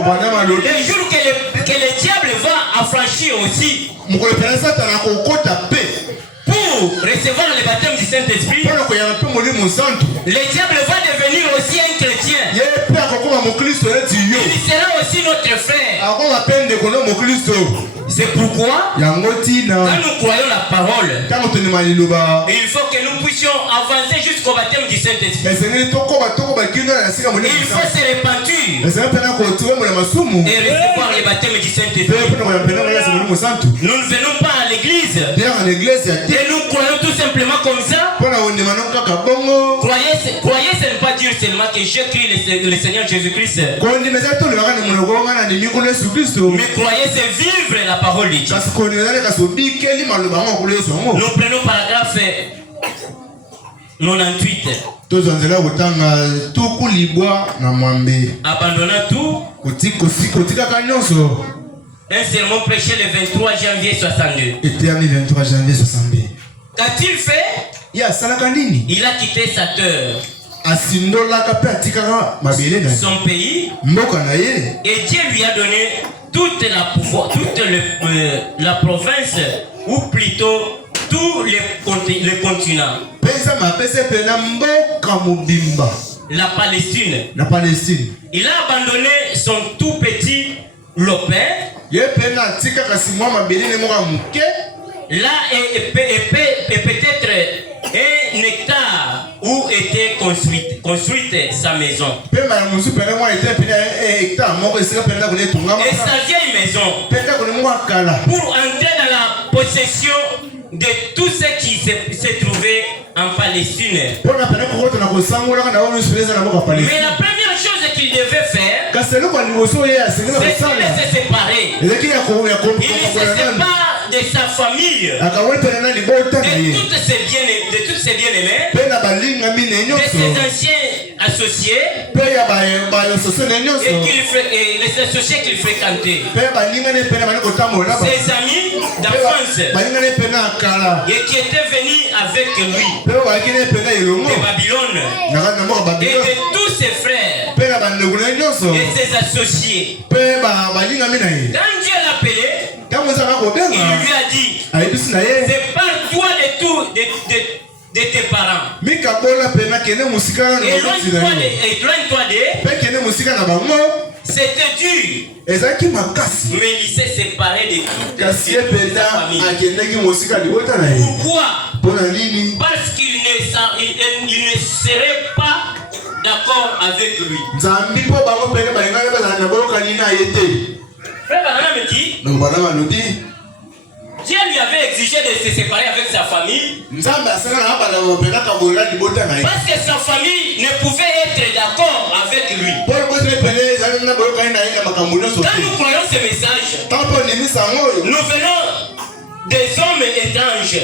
jour que le diable va affranchir aussi pour recevoir le baptême du Saint-Esprit, le diable va devenir aussi un chrétien. Il sera aussi notre frère. C'est pourquoi, quand nous croyons la parole, il faut que nous puissions avancer jusqu'au baptême du Saint-Esprit. Il faut se repentir et recevoir le baptême du Saint-Esprit. Nous ne venons pas à l'église et nous croyons tout simplement comme ça. Croyez, ce n'est pas dire seulement que j'ai crié le Seigneur Jésus-Christ. Mais croyez, c'est vivre la parole de Dieu. Nous prenons paragraphe 98. Abandonnant tout, un sermon prêché le 23 janvier 62. Qu'a-t-il fait? Il a quitté sa terre, son pays, et Dieu lui a donné toute la province, ou plutôt tous les continents. La Palestine. Il a abandonné son tout petit lopin. Là est peut-être un hectare où était construite sa maison. Et sa vieille maison, pour entrer dans la possession de tout ce qui se trouvait en Palestine. Mais la première chose qu'il devait faire, c'est qu'il se séparer. Il se sépare de sa famille, de toutes ses bien-aimés, de ses anciens associés et les associés qu'il fréquentait, ses amis d'enfance et qui étaient venus avec lui de Babylone et de tous ses frères et ses associés. Quand Dieu l'a appelé, il lui a dit, sépare-toi de tes parents. Éloigne-toi d'eux. C'était dur. Mais il s'est séparé de toute sa famille. Pourquoi? Parce qu'il ne serait pas d'accord avec lui. Frère Branham me dit, Dieu lui avait exigé de se séparer avec sa famille parce que sa famille ne pouvait être d'accord avec lui. Quand nous croyons ce message, nous venons des hommes étranges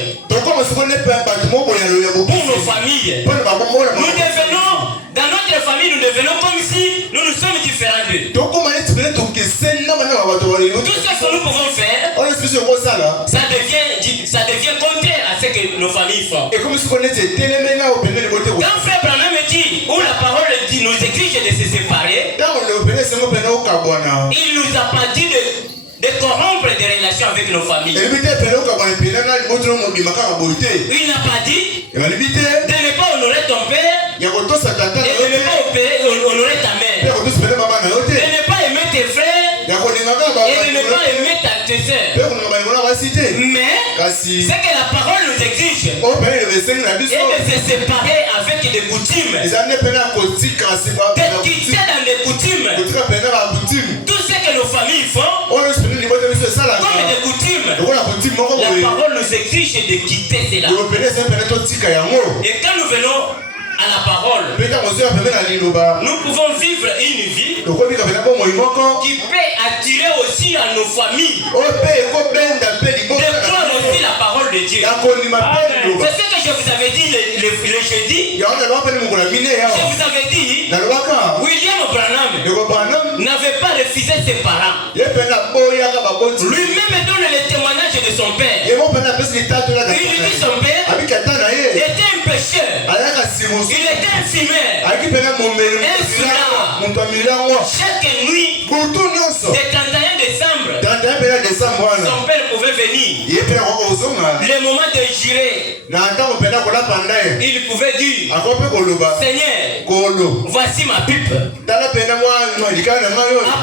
pour nos familles. Nous devenons, dans notre famille, nous devenons comme si nous sommes différents d'eux. Tout ce que nous pouvons faire, ça devient contraire à ce que nos familles font. Quand Frère Branham me dit, où la parole dit, nous exige de se séparer, il nous a pas dit de corrompre des relations avec nos familles. Il n'a pas dit de ne pas honorer ton père et de ne pas honorer ta mère, de ne pas aimer tes frères et de ne pas aimer tes sœurs. Mais ce que la parole nous exige, se séparer avec des coutumes. De quitter dans les coutumes. Tout ce que nos familles font, comme des coutumes, la parole nous exige de quitter cela. Et quand nous venons à la parole, nous pouvons vivre une vie qui peut attirer aussi à nos familles de croire aussi la parole de Dieu. C'est ce que je vous avais dit le jeudi. Je vous avais dit, William Branham n'avait pas refusé ses parents. Lui-même donne le témoignage de son père. Il dit son père était un pécheur. Il était un fumeur, un fumeur. Chaque nuit, le 31 décembre, son père pouvait venir. Le moment de jurer, il pouvait dire, Seigneur, voici ma pipe. À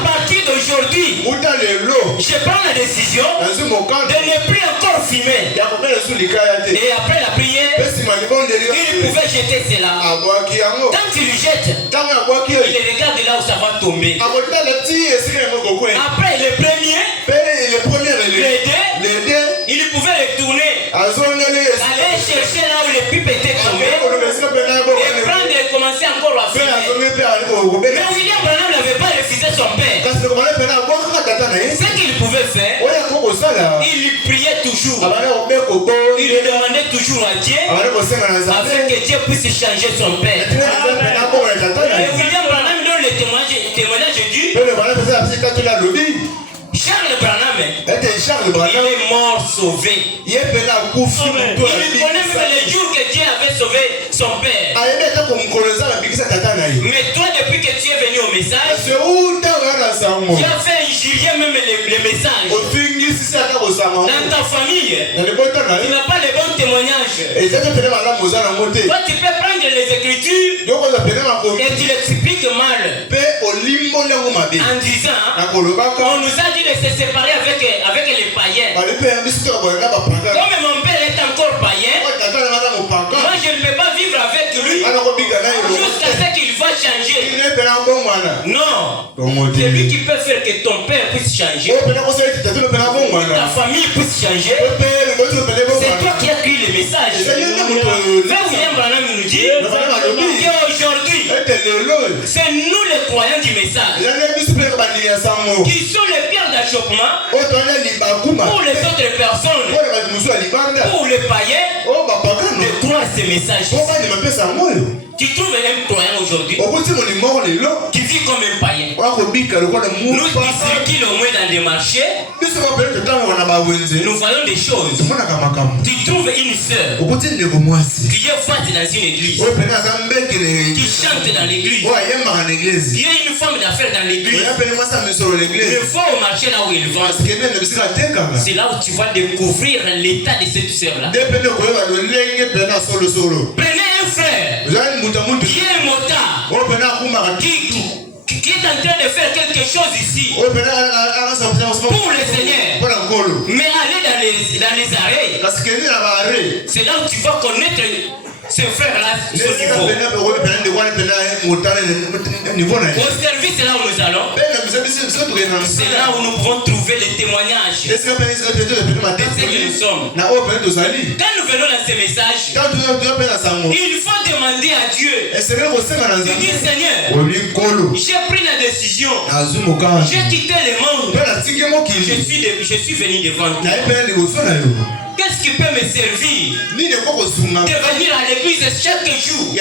partir d'aujourd'hui, je prends la décision de ne plus encore fumer. Et après la prière, il pouvait jeter cela. Quand il jette, il regarde là où ça va tomber. Après le premier, les deux, il pouvait retourner, aller chercher là où les pipes étaient tombées et prendre et commencer encore à fumer. Mais William Branham n'avait pas refusé son père. Ce qu'il pouvait faire, il lui priait toujours. Il lui demandait toujours à Dieu afin que Dieu puisse changer son père. Et William Branham donne le témoignage de Dieu. Charles Branham, il est mort sauvé. Il connaît même le jour que Dieu avait sauvé son père. Mais toi, depuis que tu es venu au message, tu as fait injurier même les messages. Dans ta famille, tu n'as pas les bons témoignages. Toi, tu peux prendre les Écritures et tu l'expliques mal. En disant, on nous a dit de se séparer avec les païens. Comme mon père est encore païen, moi je ne peux pas vivre avec lui jusqu'à ce qu'il va changer. Non, c'est lui qui peut faire que ton père puisse changer, que ta famille puisse changer. C'est toi qui as écrit les messages. William Branham nous dit qu'aujourd'hui, c'est nous les croyants du message qui sont les pierres d'achoppement pour les autres personnes, pour les païens, de croire ces messages. Tu trouves un croyant aujourd'hui qui vit comme un païen. Nous circulons au moins dans des marchés, nous voyons des choses. Tu trouves une sœur qui est forte dans une église, qui chante dans l'église, qui est une femme d'affaires dans l'église. Il faut au marché là où il vend. C'est là où tu vas découvrir l'état de cette sœur-là. Prenez un frère qui est un motard, qui est en train de faire quelque chose ici pour le Seigneur, mais aller dans les arrêts, c'est là où tu vas connaître ce frère-là, ce niveau. Au service, c'est là où nous allons. C'est là où nous pouvons trouver les témoignages de ce que nous sommes. Quand nous venons dans ces messages, il faut demander à Dieu. Tu dis, Seigneur, j'ai pris la décision, j'ai quitté le monde, je suis venu devant toi. Qu'est-ce qui peut me servir de venir à l'église chaque jour? Je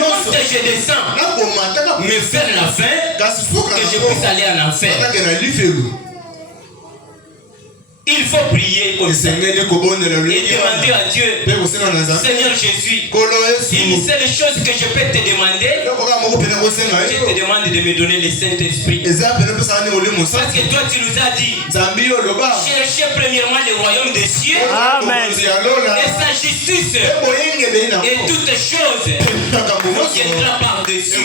monte et je descends, me faire la fin, que je puisse aller en enfer. Il faut prier comme ça et demander à Dieu, Seigneur Jésus, une seule chose que je peux te demander, je te demande de me donner le Saint-Esprit. Parce que toi tu nous as dit, cherchez premièrement le royaume des cieux et sa justice, et toutes choses viendra par-dessus.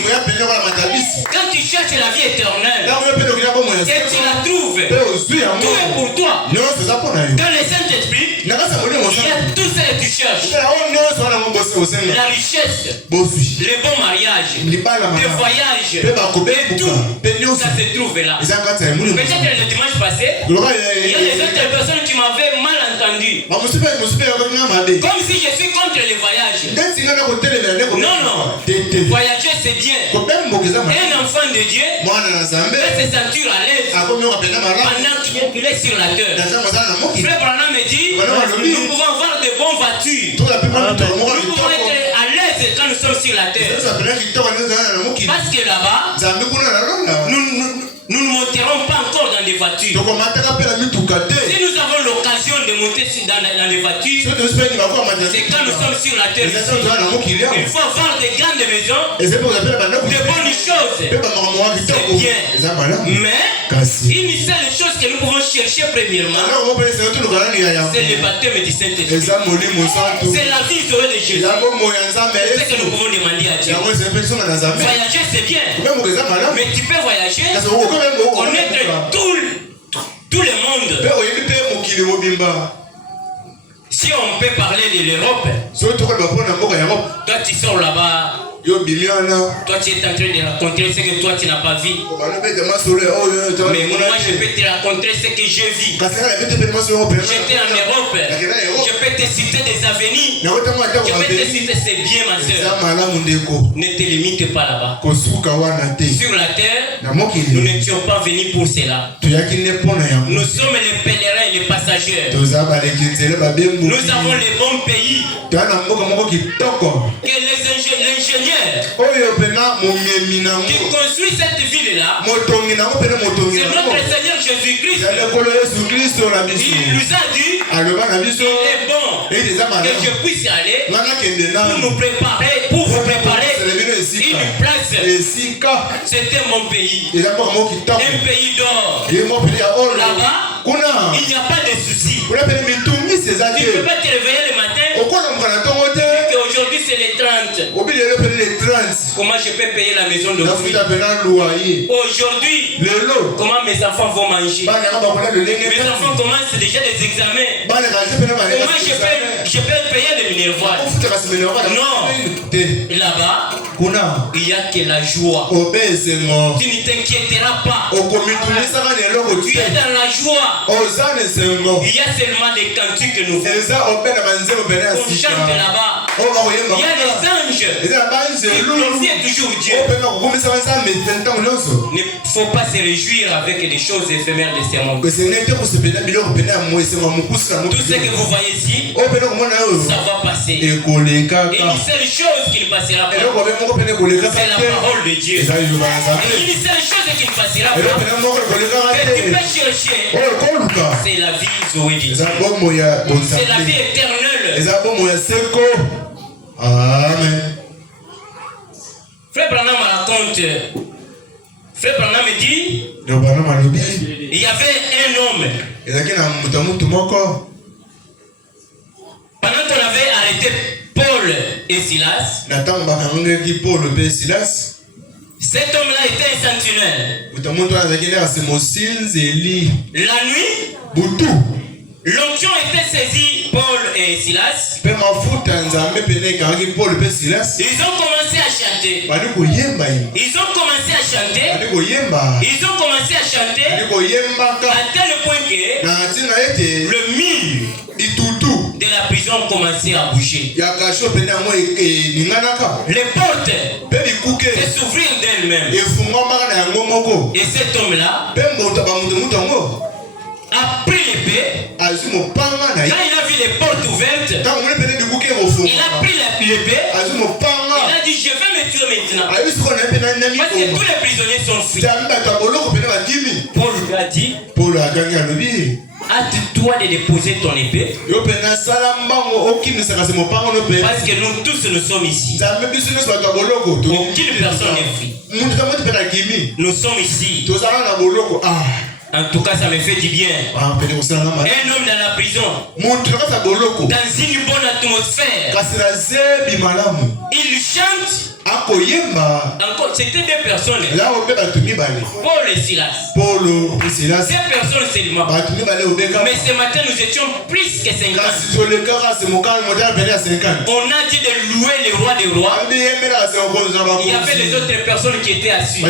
Quand tu cherches la vie éternelle et tu la trouves, tout est pour toi. Dans le Saint-Esprit, il y a tout ce que tu cherches. la richesse, les bons mariages, les voyages, et tout, ça se trouve là. Peut-être le dimanche passé, il y a des autres personnes qui m'avaient mal entendu. Comme si je suis contre les voyages. Non. Voyager c'est bien. Un enfant de Dieu peut se sentir à l'aise pendant qu'il est sur la terre. Frère Branham me dit, nous pouvons avoir de bonnes voitures. Nous pouvons être à l'aise quand nous sommes sur la terre. Parce que là-bas, nous ne monterons pas encore dans des voitures. Si nous avons l'occasion de monter dans des voitures, c'est quand nous sommes sur la terre. Il faut avoir des grandes maisons, de bonnes choses. C'est bien. Mais une seule chose que nous pouvons chercher premièrement, c'est le baptême du Saint-Esprit. C'est la vie de Jésus. C'est ce que nous pouvons demander à Dieu. Voyager c'est bien, mais tu peux voyager, connaître tout le monde. Si on peut parler de l'Europe, toi tu sors là-bas, toi tu es en train de raconter ce que toi tu n'as pas vu. Mais moi je peux te raconter ce que je vis. J'étais en Europe, je peux te citer des avenirs, je peux te citer, c'est bien ma soeur. Ne te limite pas là-bas. Sur la terre, nous n'étions pas venus pour cela. Nous sommes les pèlerins et les passagers. Nous avons les bons pays. Que l'ingénieur qui construit cette ville-là, c'est notre Seigneur Jésus-Christ. Il nous a dit, il est bon que je puisse aller pour nous préparer, pour vous préparer une place. C'était mon pays, un pays d'or. Là-bas, il n'y a pas de soucis. Tu ne peux pas te réveiller le matin. Aujourd'hui c'est les 30. Comment je peux payer la maison de fruits? Aujourd'hui, comment mes enfants vont manger? Mes enfants commencent déjà des examens. Comment je peux payer le minervois? Non. Là-bas, il n'y a que la joie. Tu ne t'inquiéteras pas. Tu es dans la joie. Il y a seulement des cantiques que nous faisons. On chante là-bas. Il y a les anges. Glorifiez toujours Dieu. Il ne faut pas se réjouir avec des choses éphémères de ce monde. Tout ce que vous voyez ici, ça va passer. Et une seule chose qui ne passera pas, c'est la parole de Dieu. Et une seule chose qui ne passera pas, que tu peux chercher, c'est la vie zoélique. C'est la vie éternelle. Amen. Frère Branham raconte, Frère Branham dit, il y avait un homme. Pendant qu'on avait arrêté Paul et Silas, cet homme-là était un sentinelle. La nuit, l'onction était saisi Paul et Silas. Ils ont commencé à chanter. Ils ont commencé à chanter à tel point que le mur de la prison commençait à bouger. Les portes se s'ouvrirent d'elles-mêmes. Et cet homme-là a pris l'épée. Quand il a vu les portes ouvertes, il a pris l'épée. Il a dit, je vais me tuer maintenant. Parce que tous les prisonniers sont fuis. Paul lui a dit, hâte-toi de déposer ton épée. Parce que nous tous nous sommes ici. Aucune personne n'est fuie. Nous sommes ici. En tout cas, ça me fait du bien. Un homme dans la prison, dans une bonne atmosphère, il chante Encore, c'était deux personnes. Paul et Silas. Deux personnes seulement. Mais ce matin, nous étions plus que 50. On a dit de louer le roi des rois. Il y avait les autres personnes qui étaient assises.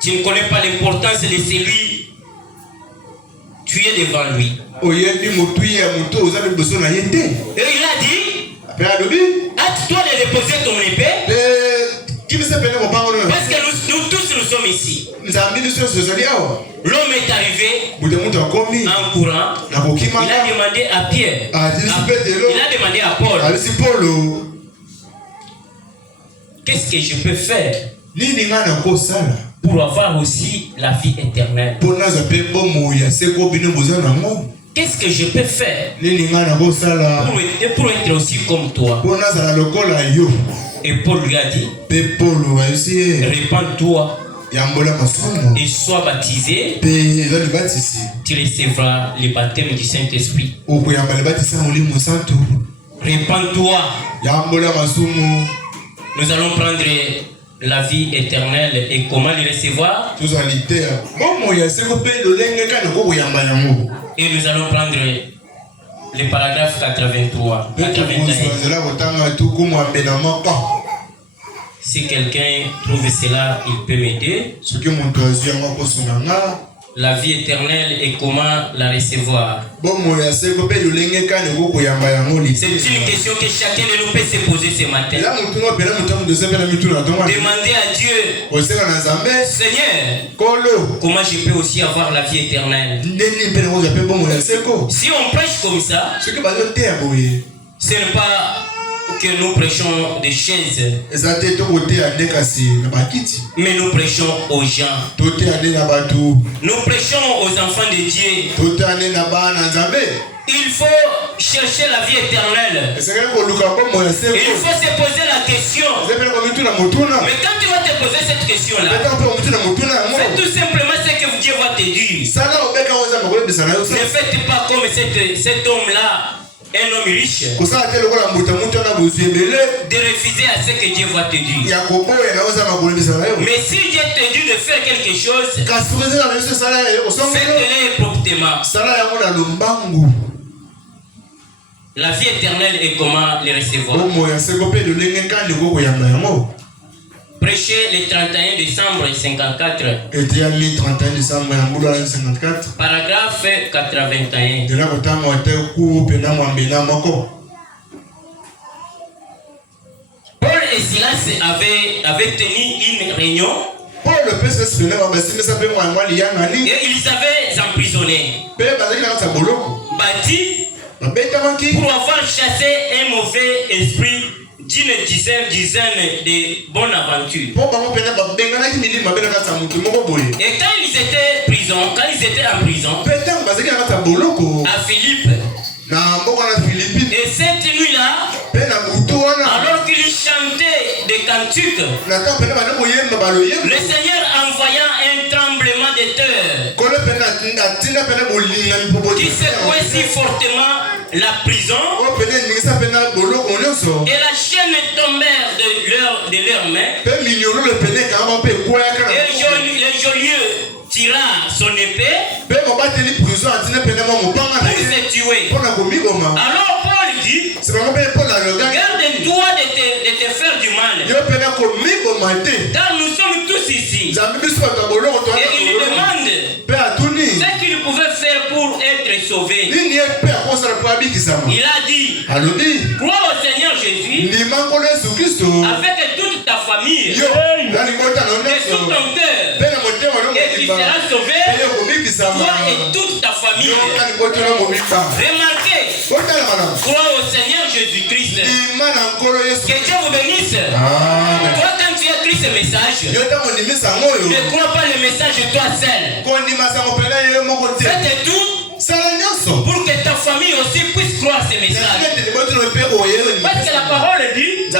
Tu ne connais pas l'importance de celui tu es devant lui. Et il a dit, hâte-toi de déposer ton épée. Parce que nous tous nous sommes ici. L'homme est arrivé en courant. Il a demandé à Pierre. Il a demandé à Paul. Qu'est-ce que je peux faire pour avoir aussi la vie éternelle? Qu'est-ce que je peux faire pour être aussi comme toi? Et Paul lui a dit, répands-toi et sois baptisé, tu recevras le baptême du Saint-Esprit. Répands-toi. Nous allons prendre la vie éternelle et comment le recevoir. Et nous allons prendre le paragraphe 83. 81. Si quelqu'un trouve cela, il peut m'aider. La vie éternelle et comment la recevoir. C'est une question que chacun de nous peut se poser ce matin. Demandez à Dieu, Seigneur, comment je peux aussi avoir la vie éternelle? Si on prêche comme ça, ce n'est pas que nous prêchons des chaises, mais nous prêchons aux gens. Nous prêchons aux enfants de Dieu. Il faut chercher la vie éternelle. Il faut se poser la question. Mais quand tu vas te poser cette question-là, c'est tout simplement ce que Dieu va te dire. Ne faites pas comme cet homme-là, un homme riche, de refuser à ce que Dieu va te dire. Mais si Dieu te dit de faire quelque chose, faites-le promptement. La vie éternelle et comment les recevoir. Prêchez le 31 décembre 54. Paragraphe 81. Paul et Silas avaient tenu une réunion. Et ils avaient emprisonné, bâti, pour avoir chassé un mauvais esprit d'une dizaine de bonnes aventures. Et quand ils étaient en prison, à Philippe, et cette nuit-là, alors qu'ils chantaient des cantiques, le Seigneur envoya un tremblement de terre qui secouait si fortement la prison, et la chaîne tombèrent de leurs mains, et le geôlier tira son épée pour se tuer. Alors Paul dit, garde-toi de te faire du mal, car nous sommes tous ici. Et il demande ce qu'il pouvait faire pour être sauvé. Il a dit, crois au Seigneur Jésus avec toute ta famille et tout ton cœur, et tu seras sauvé, toi et toute ta famille. Remarquez, crois au Seigneur Jésus-Christ. Que Dieu vous bénisse. Toi, quand tu as écrit ce message, ne crois pas le message toi seul. Faites tout pour que ta famille aussi puisse croire ce message. Parce que la parole dit,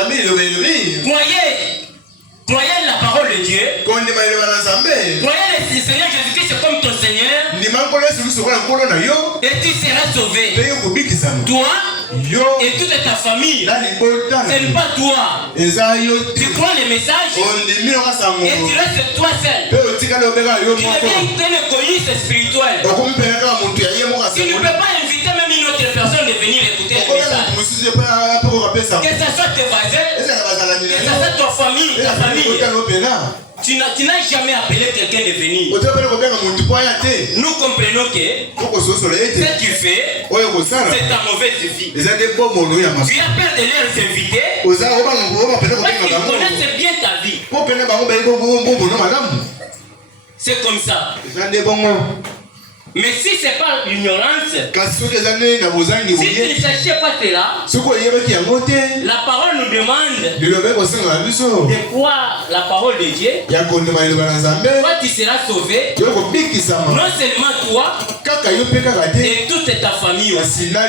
croyez la parole de Dieu, croyez le Seigneur Jésus-Christ comme ton Seigneur, et tu seras sauvé, toi et toute ta famille. Ce n'est pas toi. Tu prends les messages et tu restes toi seul. Tu deviens un égoïste spirituel. Tu ne peux pas inviter même une autre personne de venir écouter le message. Que ce soit tes voisins, que ce soit ta famille. Tu n'as jamais appelé quelqu'un de venir. Nous comprenons que ce que tu fais, c'est ta mauvaise vie. Tu as peur de les inviter parce qu'ils connaissent bien ta vie. C'est comme ça. Mais si ce n'est pas l'ignorance, si tu ne sachais pas cela, la parole nous demande de croire la parole de Dieu. Toi, tu seras sauvé. Non seulement toi, et toute ta famille aussi sera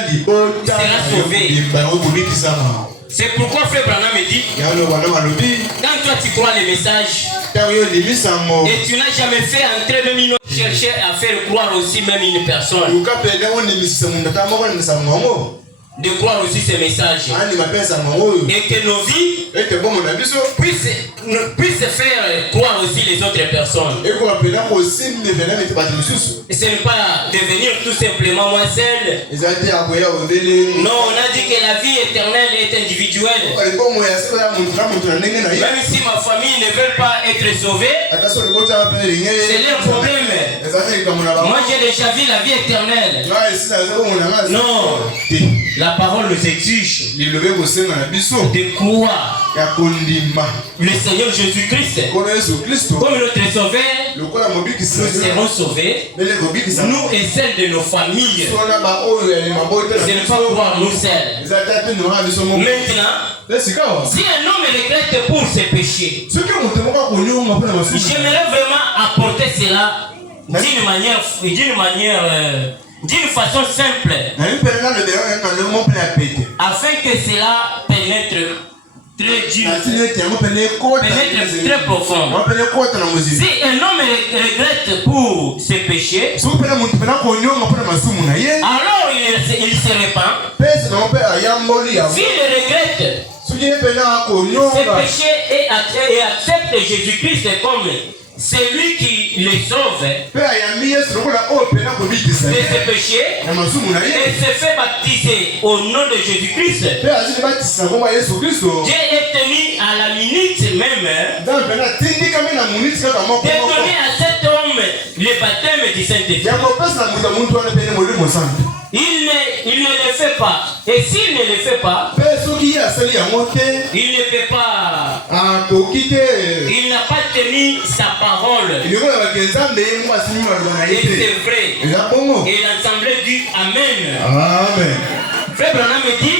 sauvée. C'est pourquoi Frère Branham me dit, quand toi tu crois les messages et tu n'as jamais fait entrer même une autre, chercher à faire croire aussi même une personne, de croire aussi ces messages et que nos vies puissent faire croire aussi les autres personnes. Et ce n'est pas devenir tout simplement moi seul. Non, on a dit que la vie éternelle est individuelle. Même si ma famille ne veut pas être sauvée, c'est leur problème. Moi j'ai déjà vu la vie éternelle. Non. La parole nous exige de croire le Seigneur Jésus-Christ comme notre sauveur. Nous serons sauvés, nous et celles de nos familles. Ce n'est pas croire nous seuls. Maintenant, si un homme regrette pour ses péchés, j'aimerais vraiment apporter cela d'une façon simple, afin que cela pénètre très dur, pénètre très profond. Si un homme regrette pour ses péchés, alors il se répand. S'il regrette ses péchés et accepte Jésus-Christ comme c'est lui qui les sauve de ses péchés et se fait baptiser au nom de Jésus-Christ. Dieu est tenu à la minute même de donner à cet homme le baptême du Saint-Esprit. Il ne le fait pas. Et s'il ne le fait pas, il ne peut pas. Il n'a pas tenu sa parole. Et c'est vrai. Et l'Assemblée dit Amen. Amen. Frère Branham me dit,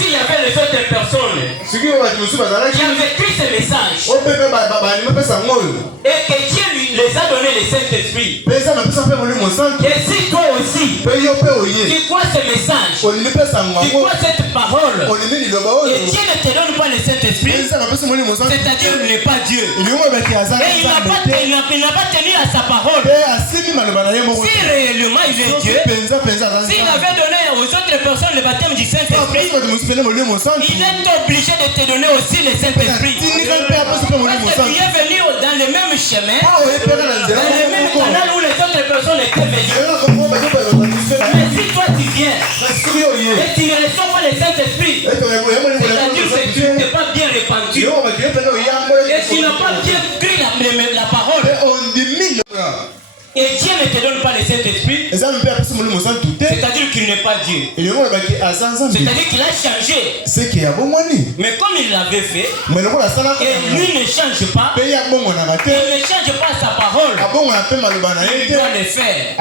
s'il y avait les autres personnes qui avaient écrit ce message et que Dieu les a donné le Saint-Esprit, et si toi aussi tu crois ce message, tu crois cette parole, et Dieu ne te donne pas le Saint-Esprit, c'est-à-dire qu'il n'est pas Dieu, et il n'a pas tenu à sa parole. Si réellement il est Dieu, s'il avait donné aux autres personnes le baptême du Saint-Esprit, il est obligé de te donner aussi le Saint-Esprit. Parce que tu es venu dans le même chemin, dans le même canal où les autres personnes étaient venues. Mais si toi tu viens et tu ne reçois pas le Saint-Esprit, c'est-à-dire que tu n'es pas bien répandu et tu n'as pas bien pris la parole, et Dieu ne te donne pas le Saint-Esprit, c'est-à-dire qu'il n'est pas Dieu. C'est-à-dire qu'il a changé. Mais comme il l'avait fait, et lui ne change pas, il ne change pas sa parole, il doit le faire.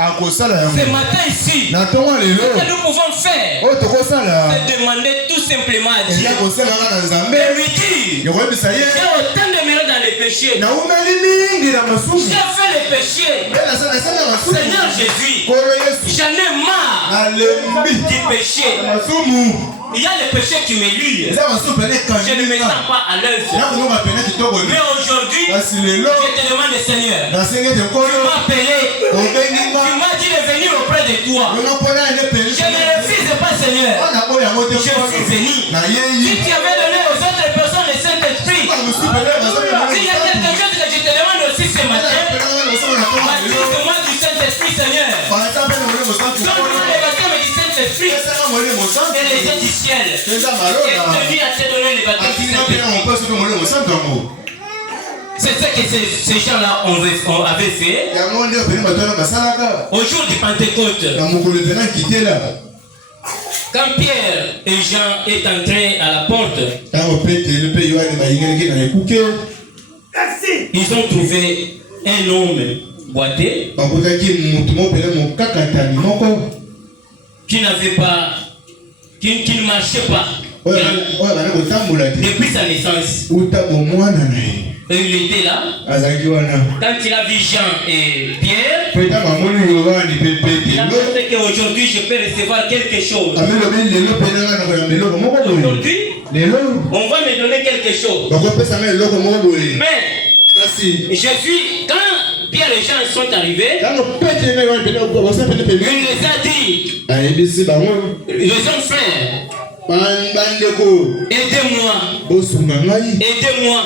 Ce matin ici, ce que nous pouvons faire, c'est demander tout simplement à Dieu et lui dire, j'ai autant de mérite dans les péchés, j'ai fait les péchés, Seigneur Jésus, j'en ai marre du péché. Il y a les péchés qui me lient. Je ne me sens pas à l'aise. Mais aujourd'hui, je te demande, Seigneur, tu m'as appelé, tu m'as dit de venir auprès de toi. Je ne refuse pas, Seigneur. assaini. Si tu avais donné aux autres personnes le Saint-Esprit, s'il y a quelque chose que je te demande aussi ce matin, baptise-moi du Saint-Esprit, Seigneur. Donne-moi le baptême du Saint-Esprit et les yeux du ciel. Et celui à te donner le baptême du Saint-Esprit. C'est ce que ces gens-là avaient fait. Au jour du Pentecôte, quand Pierre et Jean est entrés à la porte, ils ont trouvé un homme boité qui n'avait pas, qui ne marchait pas depuis sa naissance. Et il était là. Quand il a vu Jean et Pierre, il a pensé qu'aujourd'hui je peux recevoir quelque chose. Aujourd'hui, on va me donner quelque chose. Mais Jésus, quand Pierre et Jean sont arrivés, il les a dit, les hommes frères, aidez-moi. Aidez-moi.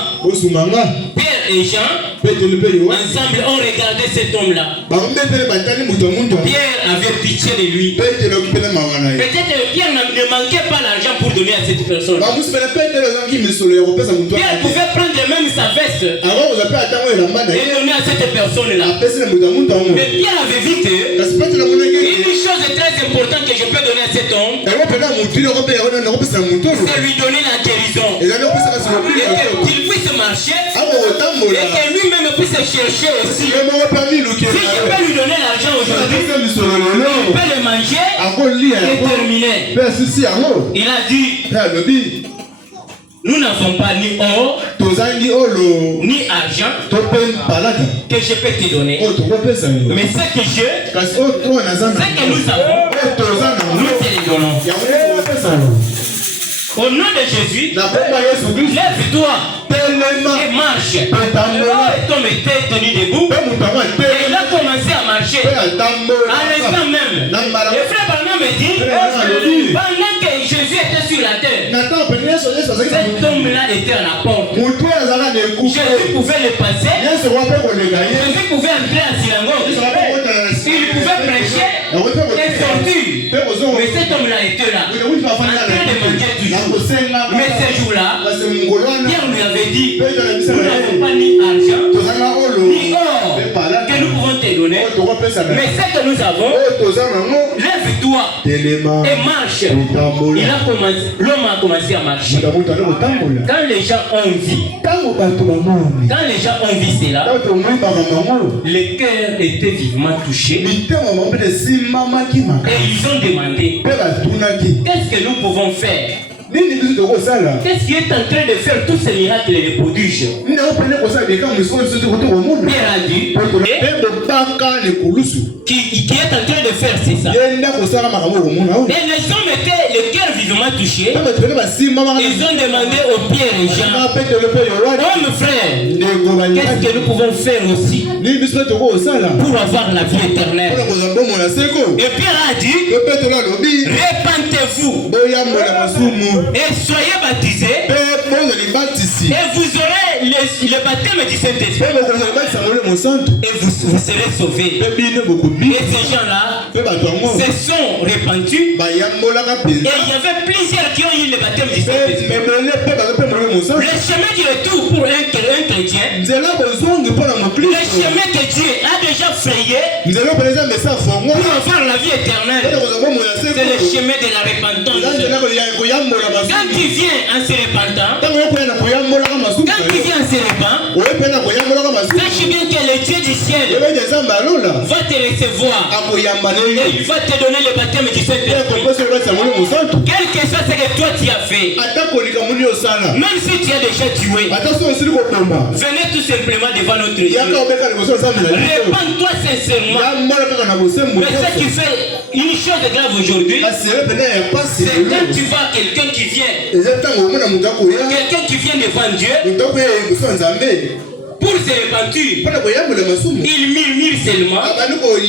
Pierre et Jean, ensemble, ont regardé cet homme-là. Pierre avait pitié de lui. Peut-être Pierre ne manquait pas l'argent pour donner à cette personne. Pierre pouvait prendre même sa veste et donner à cette personne-là. Mais Pierre avait vu que une chose très importante que je peux donner à cet homme, c'est lui donner la guérison. Et qu'il puisse marcher et que lui-même puisse chercher aussi. Si je peux lui donner l'argent aujourd'hui, il peut le manger et terminer. Il a dit, nous n'avons pas ni or, ni argent que je peux te donner. Mais ce que j'ai, ce que nous avons, nous te le donnons. Au nom de Jésus, lève-toi et marche. Cet homme était tenu debout et il a commencé à marcher. À l'instant même, le frère Branham me dit, pendant que Jésus était sur la terre, cet homme-là était à la porte. Jésus pouvait le passer. Jésus pouvait entrer à synagogue. Il pouvait prêcher et sortir. Mais cet homme-là était là, en train de manger toujours. Mais ce jour-là, Pierre lui avait dit, nous n'avons pas ni argent, ni or que nous pouvons te donner. Mais ce que nous avons, lève-toi et marche. L'homme a commencé à marcher. Quand les gens ont vu cela, le cœur était vivement touché. Et ils ont demandé, qu'est-ce que nous pouvons faire? Qu'est-ce qui est en train de faire tous ces miracles et les prodiges? Pierre a dit qui est en train de faire, c'est ça. Et les hommes étaient le cœur vivement touché. Ils ont demandé au Pierre et Jean, homme frère, qu'est-ce que nous pouvons faire aussi pour avoir la vie éternelle? Et Pierre a dit, répentez-vous et soyez baptisés et vous aurez le baptême du Saint-Esprit et vous serez sauvés. Et ces gens-là se sont répandus et il y avait plusieurs qui ont eu le baptême du Saint-Esprit. Le chemin du retour pour un chrétien, le chemin que Dieu a déjà frayé pour avoir la vie éternelle, c'est le chemin de la repentance. Quand tu viens en se repentant, sache bien que le Dieu du ciel va te recevoir et il va te donner le baptême du Saint-Esprit. Quel que soit ce que toi tu as fait, même si tu as déjà tué, venez tout simplement devant notre Dieu. Répands-toi sincèrement. Mais ce qui fait une chose grave aujourd'hui, c'est quand tu vois quelqu'un qui vient devant Dieu pour se repentir, il murmure seulement et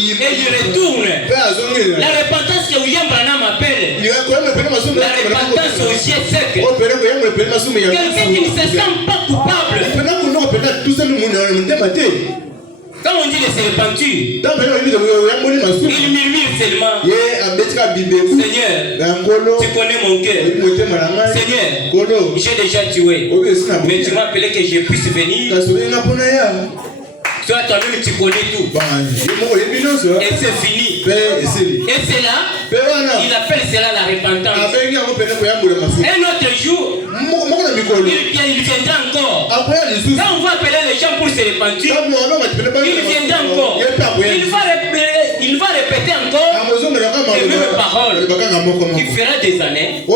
il retourne. La repentance que William Branham appelle, la repentance aux yeux secs, quelqu'un qui ne se sent pas coupable. Quand on dit de se repentir, il murmure seulement. Seigneur, tu connais mon cœur. Seigneur, j'ai déjà tué, mais tu m'as appelé que je puisse venir. Toi, toi-même, tu connais tout. Et c'est fini. Et c'est là, il appelle cela la repentance. Un autre jour, il viendra encore. Quand on va appeler les gens pour se repentir, il viendra encore. Il va répéter encore les mêmes paroles qui fera des années. Et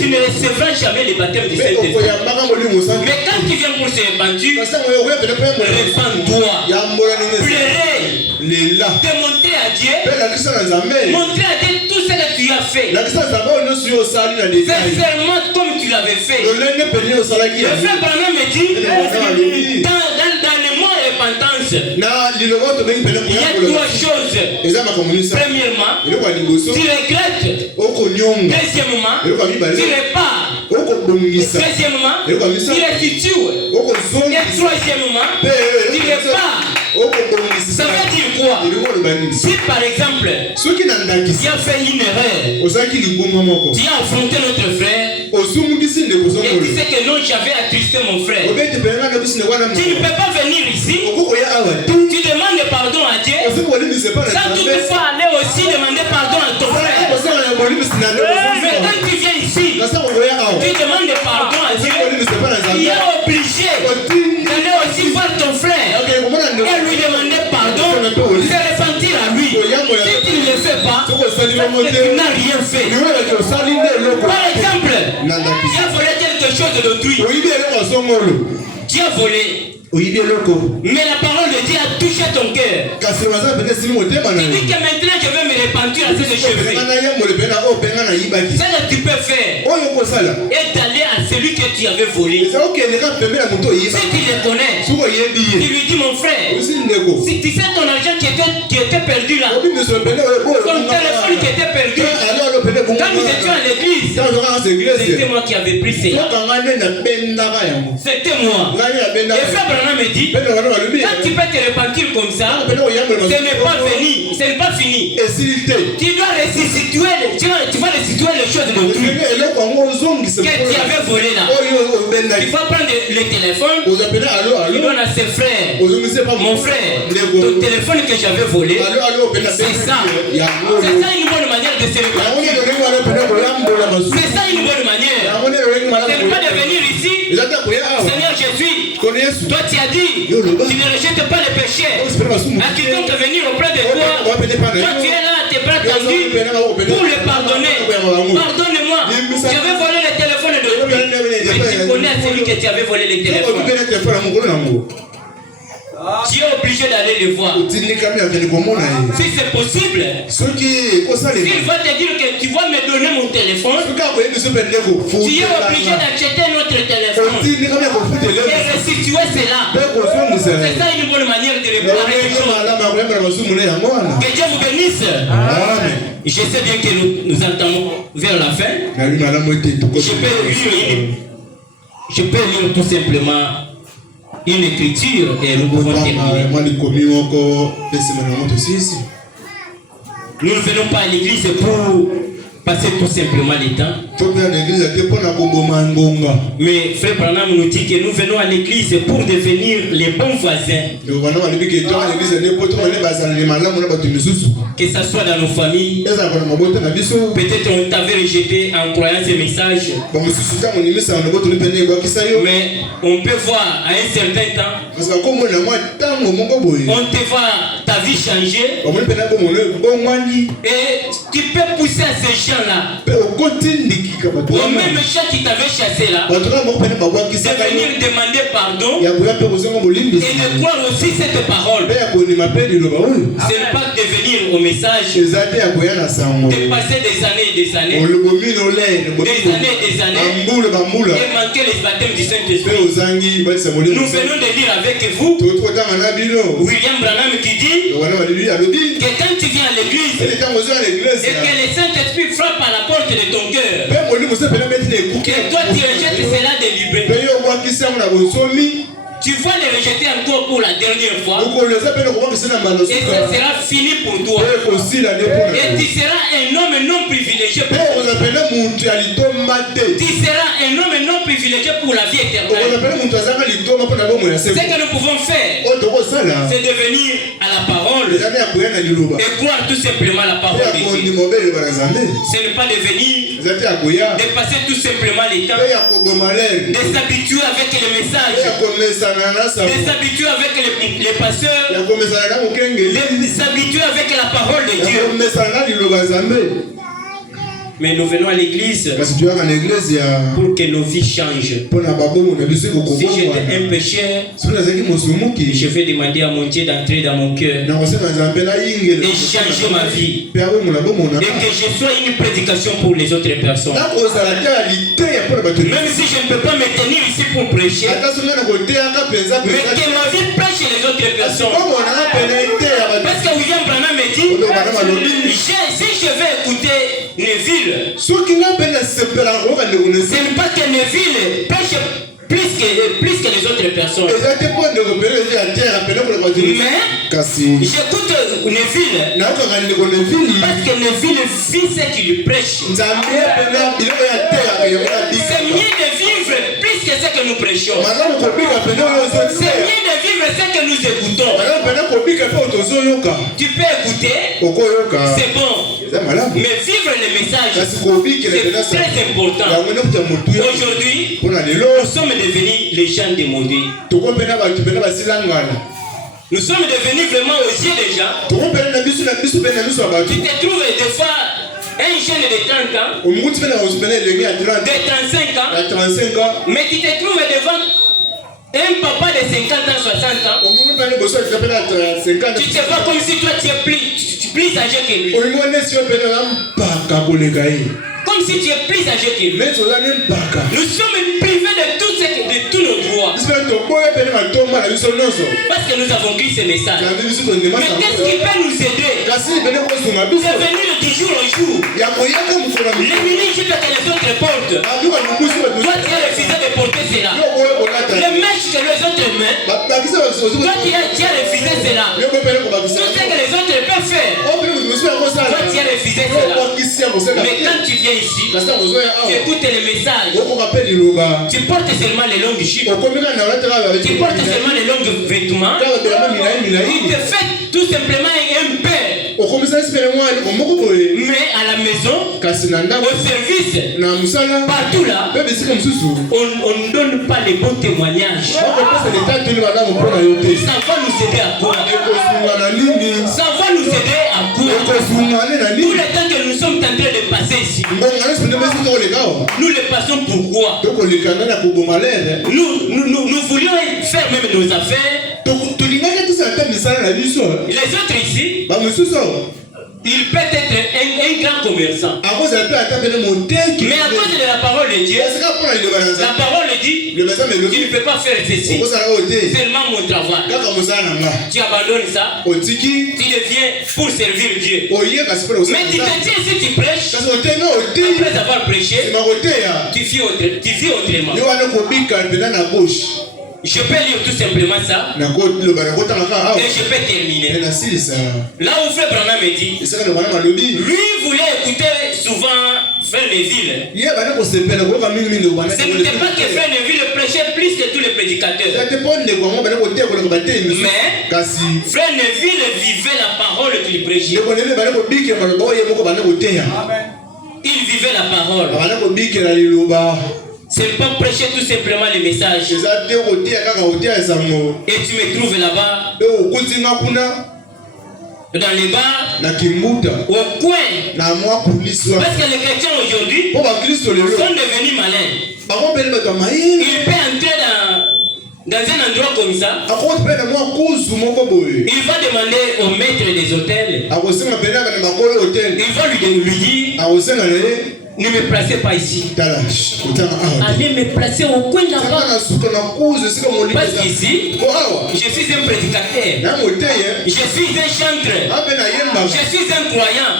tu ne recevras jamais le baptême du Saint-Esprit. Mais quand tu viens pour se repentir, repens-toi, pleurer, démontrer à Dieu, montrer à Dieu tout ce que tu as fait. Sincèrement comme tu l'avais fait. Le frère Branham me dit, dans le mot repentance, il y a trois choses. Premièrement, tu regrettes. Deuxièmement, tu répares. Troisièmement, tu restitues. Et troisièmement, tu répares. Ça veut dire quoi? Si par exemple, tu as fait une erreur, tu as affronté notre frère, et tu sais que non, j'avais attristé mon frère, tu ne peux pas venir ici, tu demandes pardon à Dieu, sans toutefois aller aussi demander pardon à ton frère. Mais quand tu viens ici, tu demandes pardon à Dieu, il est obligé d'aller aussi voir ton frère et lui demander pardon, se repentir à lui. Si tu ne le fais pas, tu n'as rien fait. Par exemple, tu as volé quelque chose d'autrui. Tu as volé. Mais la parole de Dieu a touché ton cœur. Tu dis que maintenant je vais me repentir à ce que je fais. Ce que tu peux faire est d'aller à celui que tu avais volé. Si tu le connais, tu lui dis mon frère, si tu sais ton argent qui était perdu là, ton téléphone qui était perdu, quand nous étions à l'église, c'était moi qui avais pris cela. C'était moi. Et frère Branham me dit, quand tu peux te repentir comme ça, ce n'est pas fini. Tu dois restituer, tu vas restituer les choses d'autrui que tu avais volé là. Tu vas prendre le téléphone, tu donnes à ses frères. Mon frère, ton téléphone que j'avais volé, c'est ça. C'est ça une bonne manière de se repentir. C'est ça une bonne manière. Ce n'est pas de venir ici, Seigneur Jésus. Toi tu as dit, tu ne rejettes pas les péchés. À quiconque venir auprès de toi, toi tu es là, tes bras tendus pour le pardonner. Pardonne-moi, j'avais volé le téléphone de lui. Mais tu connais celui que tu avais volé le téléphone. Tu es obligé d'aller le voir. Si c'est possible, s'il va te dire que tu vas me donner mon téléphone, tu es obligé d'acheter notre téléphone et restituer cela. C'est ça une bonne manière de réparer les choses. Que Dieu vous bénisse. Amen. Je sais bien que nous entendons vers la fin. Je peux lire tout simplement une écriture et nous pouvons terminer. Nous ne venons pas à l'église pour passer tout simplement le temps. Mais frère Branham nous dit que nous venons à l'église pour devenir les bons voisins. Que ce soit dans nos familles. Peut-être on t'avait rejeté en croyant ces messages. Mais on peut voir à un certain temps, on te voit ta vie changer. Et tu peux pousser à ces gens-là, au même gens qui t'avaient chassé là, de venir demander pardon et de croire aussi cette parole. Ce n'est pas de venir au message, de passer des années et des années, et manquer les baptêmes du Saint-Esprit. Nous venons de lire avec vous William Branham qui dit que quand tu viens à l'église et que le Saint-Esprit frappe à la porte portes de ton cœur. Et toi tu rejettes cela délibérément. Tu vas les rejeter encore pour la dernière fois. Et ça sera fini pour toi. Et tu seras un homme non privilégié. Tu seras un homme non privilégié pour la vie éternelle. Ce que nous pouvons faire, c'est de venir à la parole et croire tout simplement la parole de Dieu. Ce n'est pas de venir, de passer tout simplement les temps, de s'habituer avec les messages, de s'habituer avec les pasteurs, de s'habituer avec la parole de Dieu. Mais nous venons à l'église pour que nos vies changent. Si j'étais un pécheur, je vais demander à mon Dieu d'entrer dans mon cœur et changer ma vie. Et que je sois une prédication pour les autres personnes. Même si je ne peux pas me tenir ici pour prêcher, mais que ma vie prêche les autres personnes. Parce que William Branham me dit, si je vais écouter Neville, ce n'est pas que Neville prêche plus que les autres personnes. Mais j'écoute Neville parce que Neville vit ce qu'il prêche. C'est mieux de vivre plus que ce que nous prêchons. C'est mieux de vivre ce que nous écoutons. Tu peux écouter, c'est bon. Mais vivre les messages, c'est très important. Aujourd'hui, nous sommes devenus les gens démodés. Nous sommes devenus vraiment aux yeux des gens. Tu te trouves des fois un jeune de 30 ans, de 35 ans, mais tu te trouves devant un papa de 50 ans, 60 ans. Tu te vois comme si toi tu es plus âgé que lui. Comme si tu es plus âgé que lui. Nous sommes privés de tous nos droits. Parce que nous avons pris ces messages. Mais qu'est-ce qui peut nous aider? C'est venir du jour au jour. Les ministres que les autres portent. Toi tu as refusé de porter cela. Les mèches que les autres mettent. Toi tu as refusé cela. Tout ce que les autres peuvent faire. Toi tu as refusé cela. Mais quand tu viens ici, tu écoutes les messages. Tu portes seulement les longues jupes. Tu portes seulement les longues vêtements. Il te fait tout simplement un père. Mais à la maison, au service, partout là, on ne donne pas les bons témoignages. Ça va nous aider à quoi? Ça va nous aider à quoi? Tout le temps que nous sommes en train de passer ici, nous le passons pourquoi? Nous voulions faire même nos affaires. Les autres ici, il peut être un grand commerçant. Mais à cause de la parole de Dieu, la parole dit qu'il ne peut pas faire ceci. Seulement mon travail. Tu abandonnes ça. Tu deviens pour servir Dieu. Mais tu te dis si tu prêches, après avoir prêché, tu vis autrement. Je peux lire tout simplement ça. Et je peux terminer. Là où Frère Branham me dit, lui voulait écouter souvent Frère Neville. Ce n'était pas que Frère Neville prêchait plus que tous les prédicateurs. Mais Frère Neville vivait la parole qu'il prêchait. Il vivait la parole. C'est pas prêcher tout simplement les messages. Et tu me trouves là-bas, dans les bars, au coin. Parce que les chrétiens aujourd'hui sont devenus malins. Ils peuvent entrer dans un endroit comme ça. Il va demander au maître des hôtels. Il va lui dire, Ne me placez pas ici. Allez me placer au coin là-bas. Parce qu'ici, je suis un prédicateur. Je suis un chanteur. Je suis un croyant.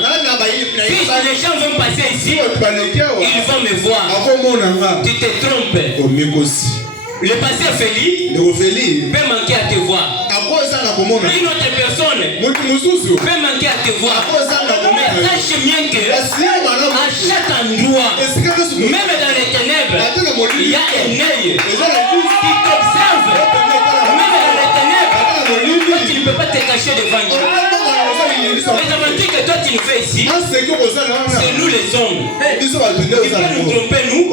Si les gens vont passer ici, ils vont me voir. Tu te trompes. Le pasteur Félix peut manquer à te voir. Une autre personne peut manquer à te voir. Mais sache bien que à chaque endroit, même dans les ténèbres, il y a un œil qui t'observe. Même dans les ténèbres, toi tu ne peux pas te cacher devant Dieu. Les aventures que toi tu nous fais ici, c'est nous les hommes. Tu peux nous tromper nous,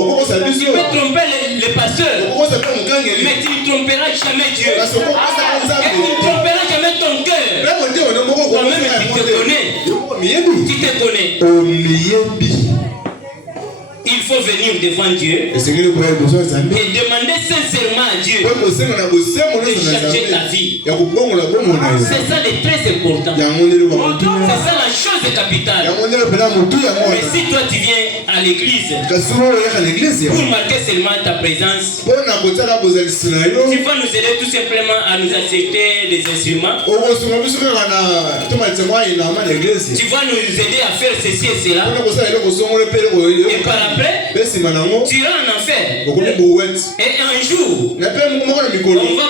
tu peux tromper les pasteurs, mais tu ne tromperas jamais Dieu. Et tu ne tromperas jamais ton cœur. Toi-même tu te connais. Tu te connais. Il faut venir devant Dieu et demander sincèrement à Dieu de changer ta vie. C'est ça le très important. C'est ça la chose capitale. Mais si toi tu viens à l'église pour marquer seulement ta présence, tu vas nous aider tout simplement à nous accepter des instruments. Tu vas nous aider à faire ceci et cela. Et par après, tu iras en enfer. Et un jour, on va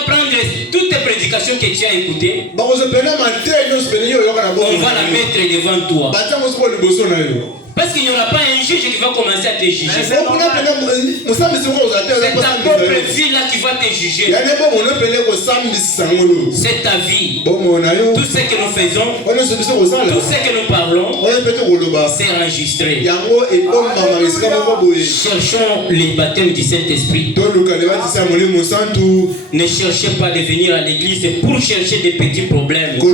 prendre toutes tes prédications que tu as écoutées. On va la mettre devant toi. Parce qu'il n'y aura pas un juge qui va commencer à te juger. C'est ta propre vie là qui va te juger. C'est ta vie. Tout ce que nous faisons, tout ce que nous parlons, c'est enregistré. Cherchons le baptême du Saint-Esprit. Ne cherchez pas de venir à l'église pour chercher des petits problèmes. Ne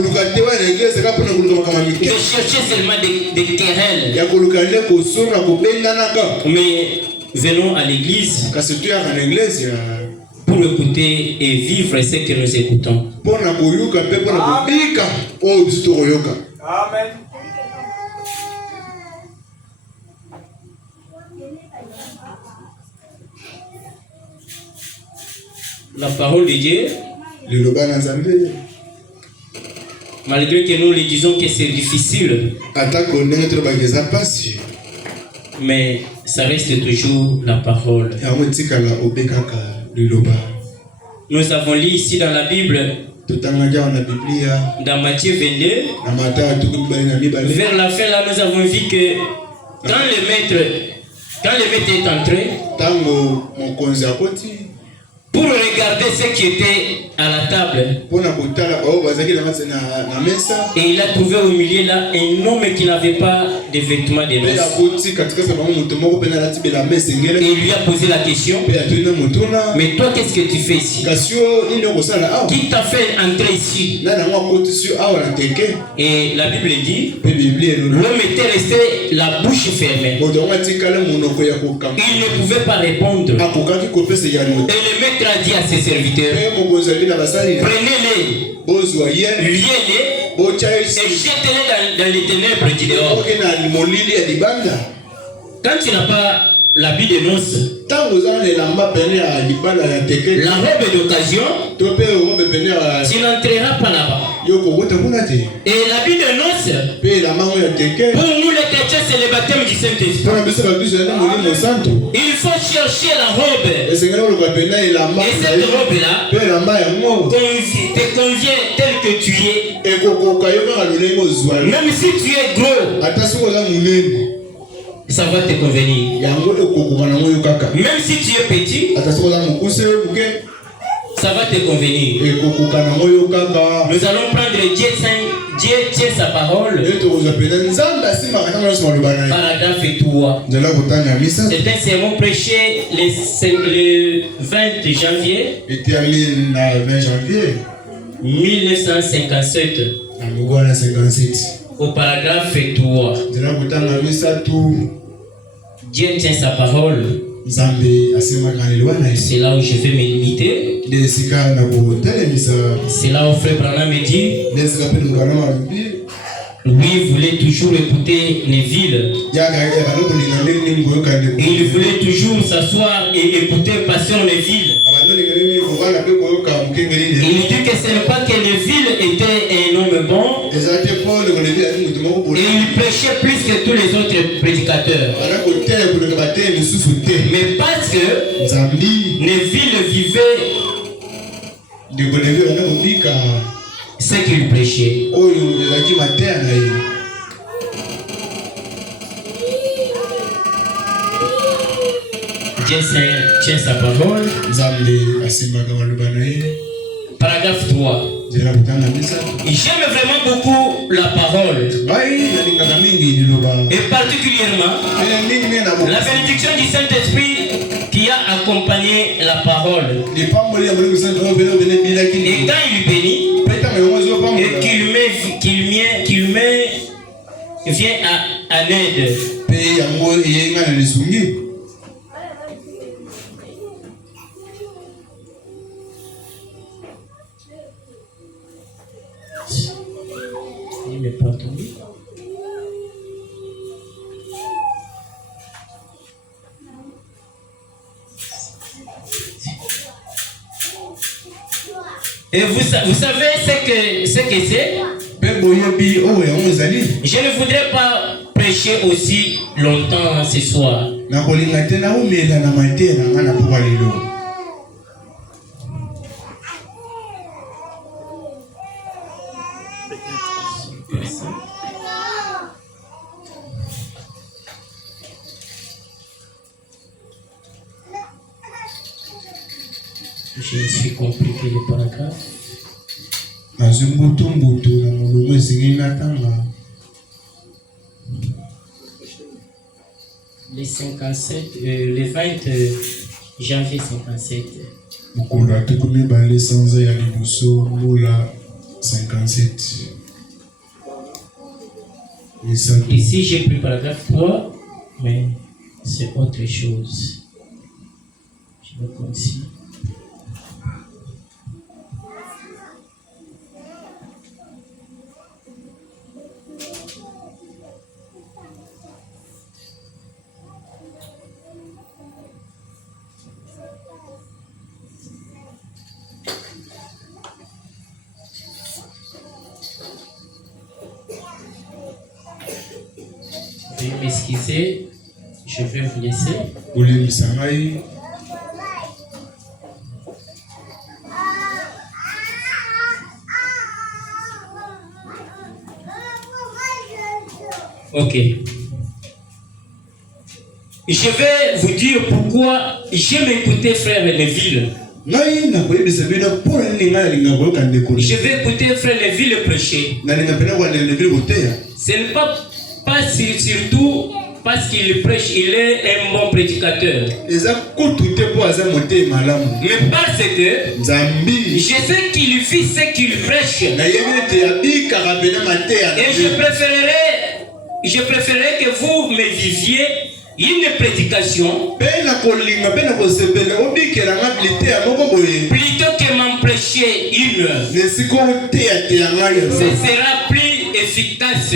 cherchez seulement des querelles. Mais venons à l'église pour écouter et vivre ce que nous écoutons. Amen. La parole de Dieu, malgré que nous le disons que c'est difficile, mais ça reste toujours la parole. Nous avons lu ici dans la Bible, dans Matthieu 22, vers la fin là, nous avons vu que quand le maître est entré, pour regarder ce qui était à la table, et il a trouvé au milieu là un homme qui n'avait pas de vêtements de noces. Et il lui a posé la question, mais toi qu'est-ce que tu fais ici? Qui t'a fait entrer ici? Et la Bible dit, l'homme était resté la bouche fermée. Il ne pouvait pas répondre. Et le maître a dit à ses serviteurs, prenez-les, liez-les et jetez-les dans les ténèbres du dehors. Quand tu n'as pas l'habit de noces, la robe d'occasion, tu n'entreras pas là-bas. Et l'habit de noces, pour nous les chrétiens, c'est le baptême du Saint-Esprit. Il faut chercher la robe. Et cette robe-là te convient tel que tu es. Même si tu es gros, ça va te convenir. Même si tu es petit, ça va te convenir. Nous allons prendre Dieu tient sa parole. Paragraphe 3. C'est un sermon prêché le 20 janvier 1957. Au paragraphe 3. Dieu tient sa parole. C'est là où je vais me limiter. C'est là où Frère Branham me dit, Lui voulait toujours écouter Neville. Il voulait toujours s'asseoir et écouter Pasteur Neville. Il dit que ce n'est pas que Neville était un homme bon. Et il prêchait plus que tous les autres prédicateurs. Mais parce que Neville vivait ce qu'il prêchait. Dieu tient sa parole. Paragraphe 3. J'aime vraiment beaucoup la parole. Et particulièrement la bénédiction du Saint-Esprit qui a accompagné la parole. Et quand il bénit, et qu'il vient à l'aide. Et vous savez ce que c'est? Je ne voudrais pas prêcher aussi longtemps ce soir. Je me suis compliqué le paragraphe. Les 57, le 20 janvier 57. Ici j'ai pris paragraphe 3, mais c'est autre chose. Je vais comme ici. Veuillez m'excuser, je vais vous laisser. Ok. Je vais vous dire pourquoi j'aime écouter frère Neville. Je vais écouter frère Neville prêcher. Ce n'est pas surtout parce qu'il prêche, il est un bon prédicateur. Mais parce que je sais qu'il vit ce qu'il prêche. Et je préférerais que vous me viviez une prédication plutôt que m'en prêcher une. Ce sera plus efficace.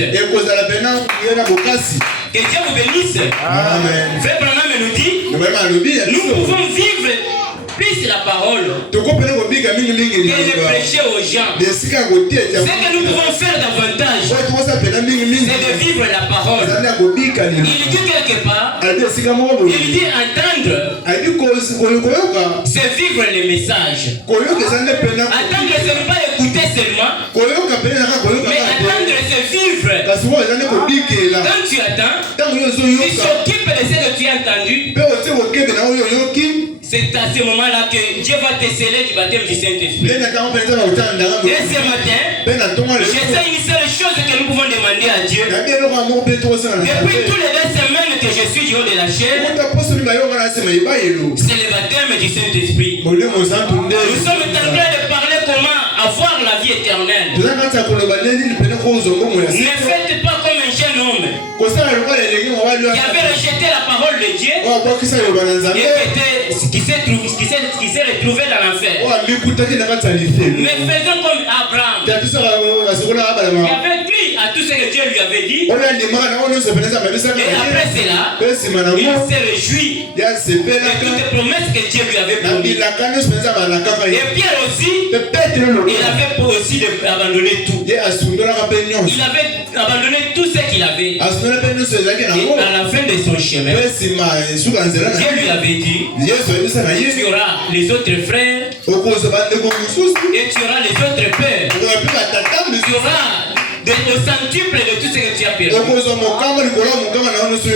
Que Dieu vous bénisse. Frère Branham nous dit, nous pouvons vivre plus la parole que de prêcher aux gens. Ce que nous pouvons faire davantage, c'est de vivre la parole. Il dit quelque part, il dit entendre, c'est vivre le message. Attendre, ce n'est pas écouter seulement, mais attendre, c'est vivre. Quand tu attends, tu s'occupes de ce que tu as entendu. C'est à ce moment-là que Dieu va te sceller du baptême du Saint-Esprit. Et ce matin, je sais une seule chose que nous pouvons demander à Dieu. Depuis toutes les 2 semaines que je suis du haut de la chair, c'est le baptême du Saint-Esprit. Nous sommes en train de parler comment avoir la vie éternelle. Ne faites pas comme un jeune homme qui avait rejeté la parole de Dieu et qui s'est retrouvé dans l'enfer. Mais faisons comme Abraham. Il avait cru obéi à tout ce que Dieu lui avait dit. Et après cela, il s'est réjoui de toutes les promesses que Dieu lui avait promises. Et Pierre aussi, il avait aussi abandonné tout. Il avait abandonné tout ce qu'il avait. Et à la fin de son chemin, Dieu lui avait dit, tu auras les autres frères et tu auras les autres pères. Tu auras au centuple de tout ce que tu as perdu.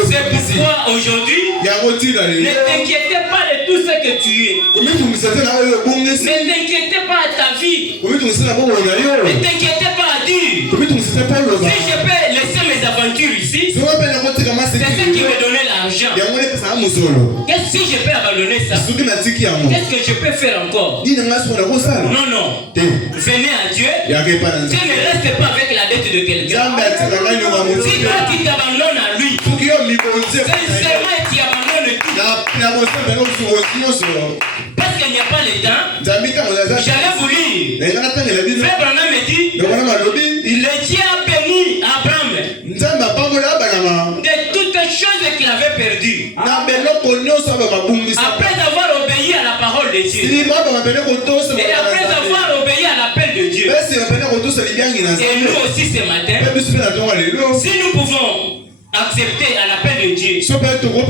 C'est pourquoi aujourd'hui, ne t'inquiétez pas de tout ce que tu es. Ne t'inquiétez pas à ta vie. Ne t'inquiétez pas à dire. Si je peux laisser mes aventures ici, c'est ce qui me donnait l'argent. Si je peux abandonner ça, qu'est-ce que je peux faire encore? Non, non. Venez à Dieu. Dieu ne reste pas avec la dette de quelqu'un. Si toi tu t'abandonnes à lui, sincèrement tu abandonnes tout. Parce qu'il n'y a pas le temps, j'allais vous lire. Frère Branham me dit, le Dieu a béni Abraham de toutes les choses qu'il avait perdues. Après avoir obéi à la parole de Dieu. Et après avoir obéi à l'appel de Dieu. Et nous aussi ce matin, si nous pouvons accepter à l'appel de Dieu, si nous pouvons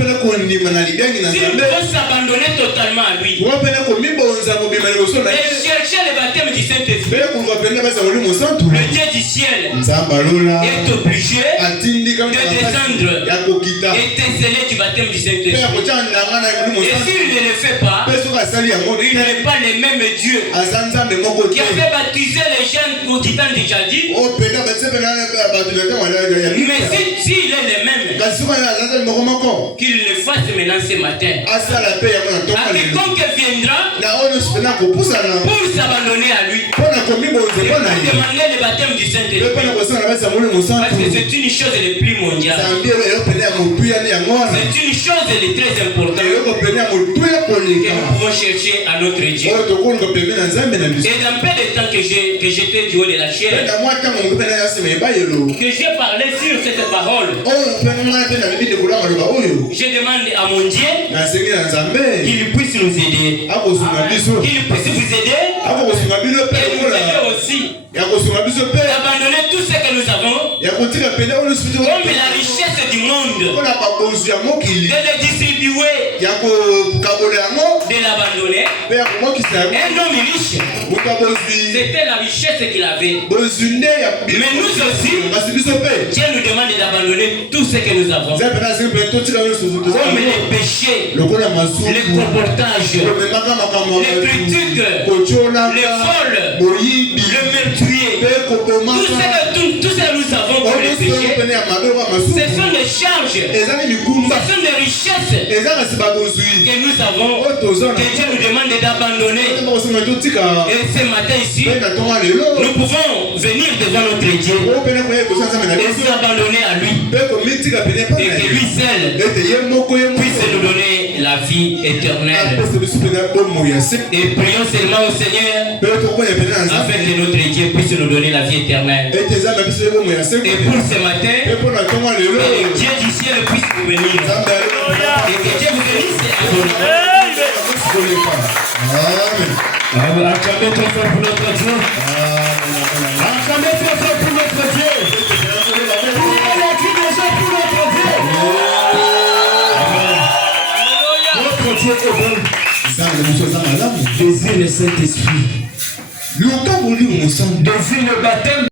s'abandonner totalement à lui et chercher le baptême du Saint-Esprit, le Dieu du ciel est obligé de descendre et t'esseler du baptême du Saint-Esprit. Et s'il ne le fait pas, il n'est pas le même Dieu qui avait baptisé les gens qui t'ont déjà dit. Mais s'il est le même, qu'il le fasse maintenant ce matin. À quiconque viendra pour s'abandonner à lui et pour demander le baptême du Saint-Esprit. Parce que c'est une chose la plus mondiale. C'est une chose de très importante que nous pouvons chercher à notre Dieu. Et dans peu de temps que j'étais du haut de la chair, que j'ai parlé sur cette parole, je demande à mon Dieu qu'il puisse nous aider, qu'il puisse vous aider et nous aider aussi d'abandonner tout ce que nous avons comme la richesse du monde, de le distribuer, de l'abandonner. Un homme riche, c'était la richesse qu'il avait. Mais nous aussi, Dieu nous demande d'abandonner tout ce que nous avons, comme les péchés, les comportages, les critiques, les vols, le meurtrier, tout ce que nous avons comme les péchés, ce sont des charges, ce sont des richesses que nous avons, que Dieu nous demande d'abandonner. Et ce matin ici, nous pouvons venir devant notre Dieu et s'abandonner à lui, et que lui seul puisse nous donner la vie éternelle. Et prions seulement au Seigneur afin que notre Dieu puisse nous donner la vie éternelle. Et pour ce matin, que Dieu du ciel puisse vous bénir. Et que Dieu vous bénisse à vous. Amen. Acclamez très fort pour notre Dieu. Acclamez très fort pour notre Dieu. Désire le Saint-Esprit. Désire le baptême.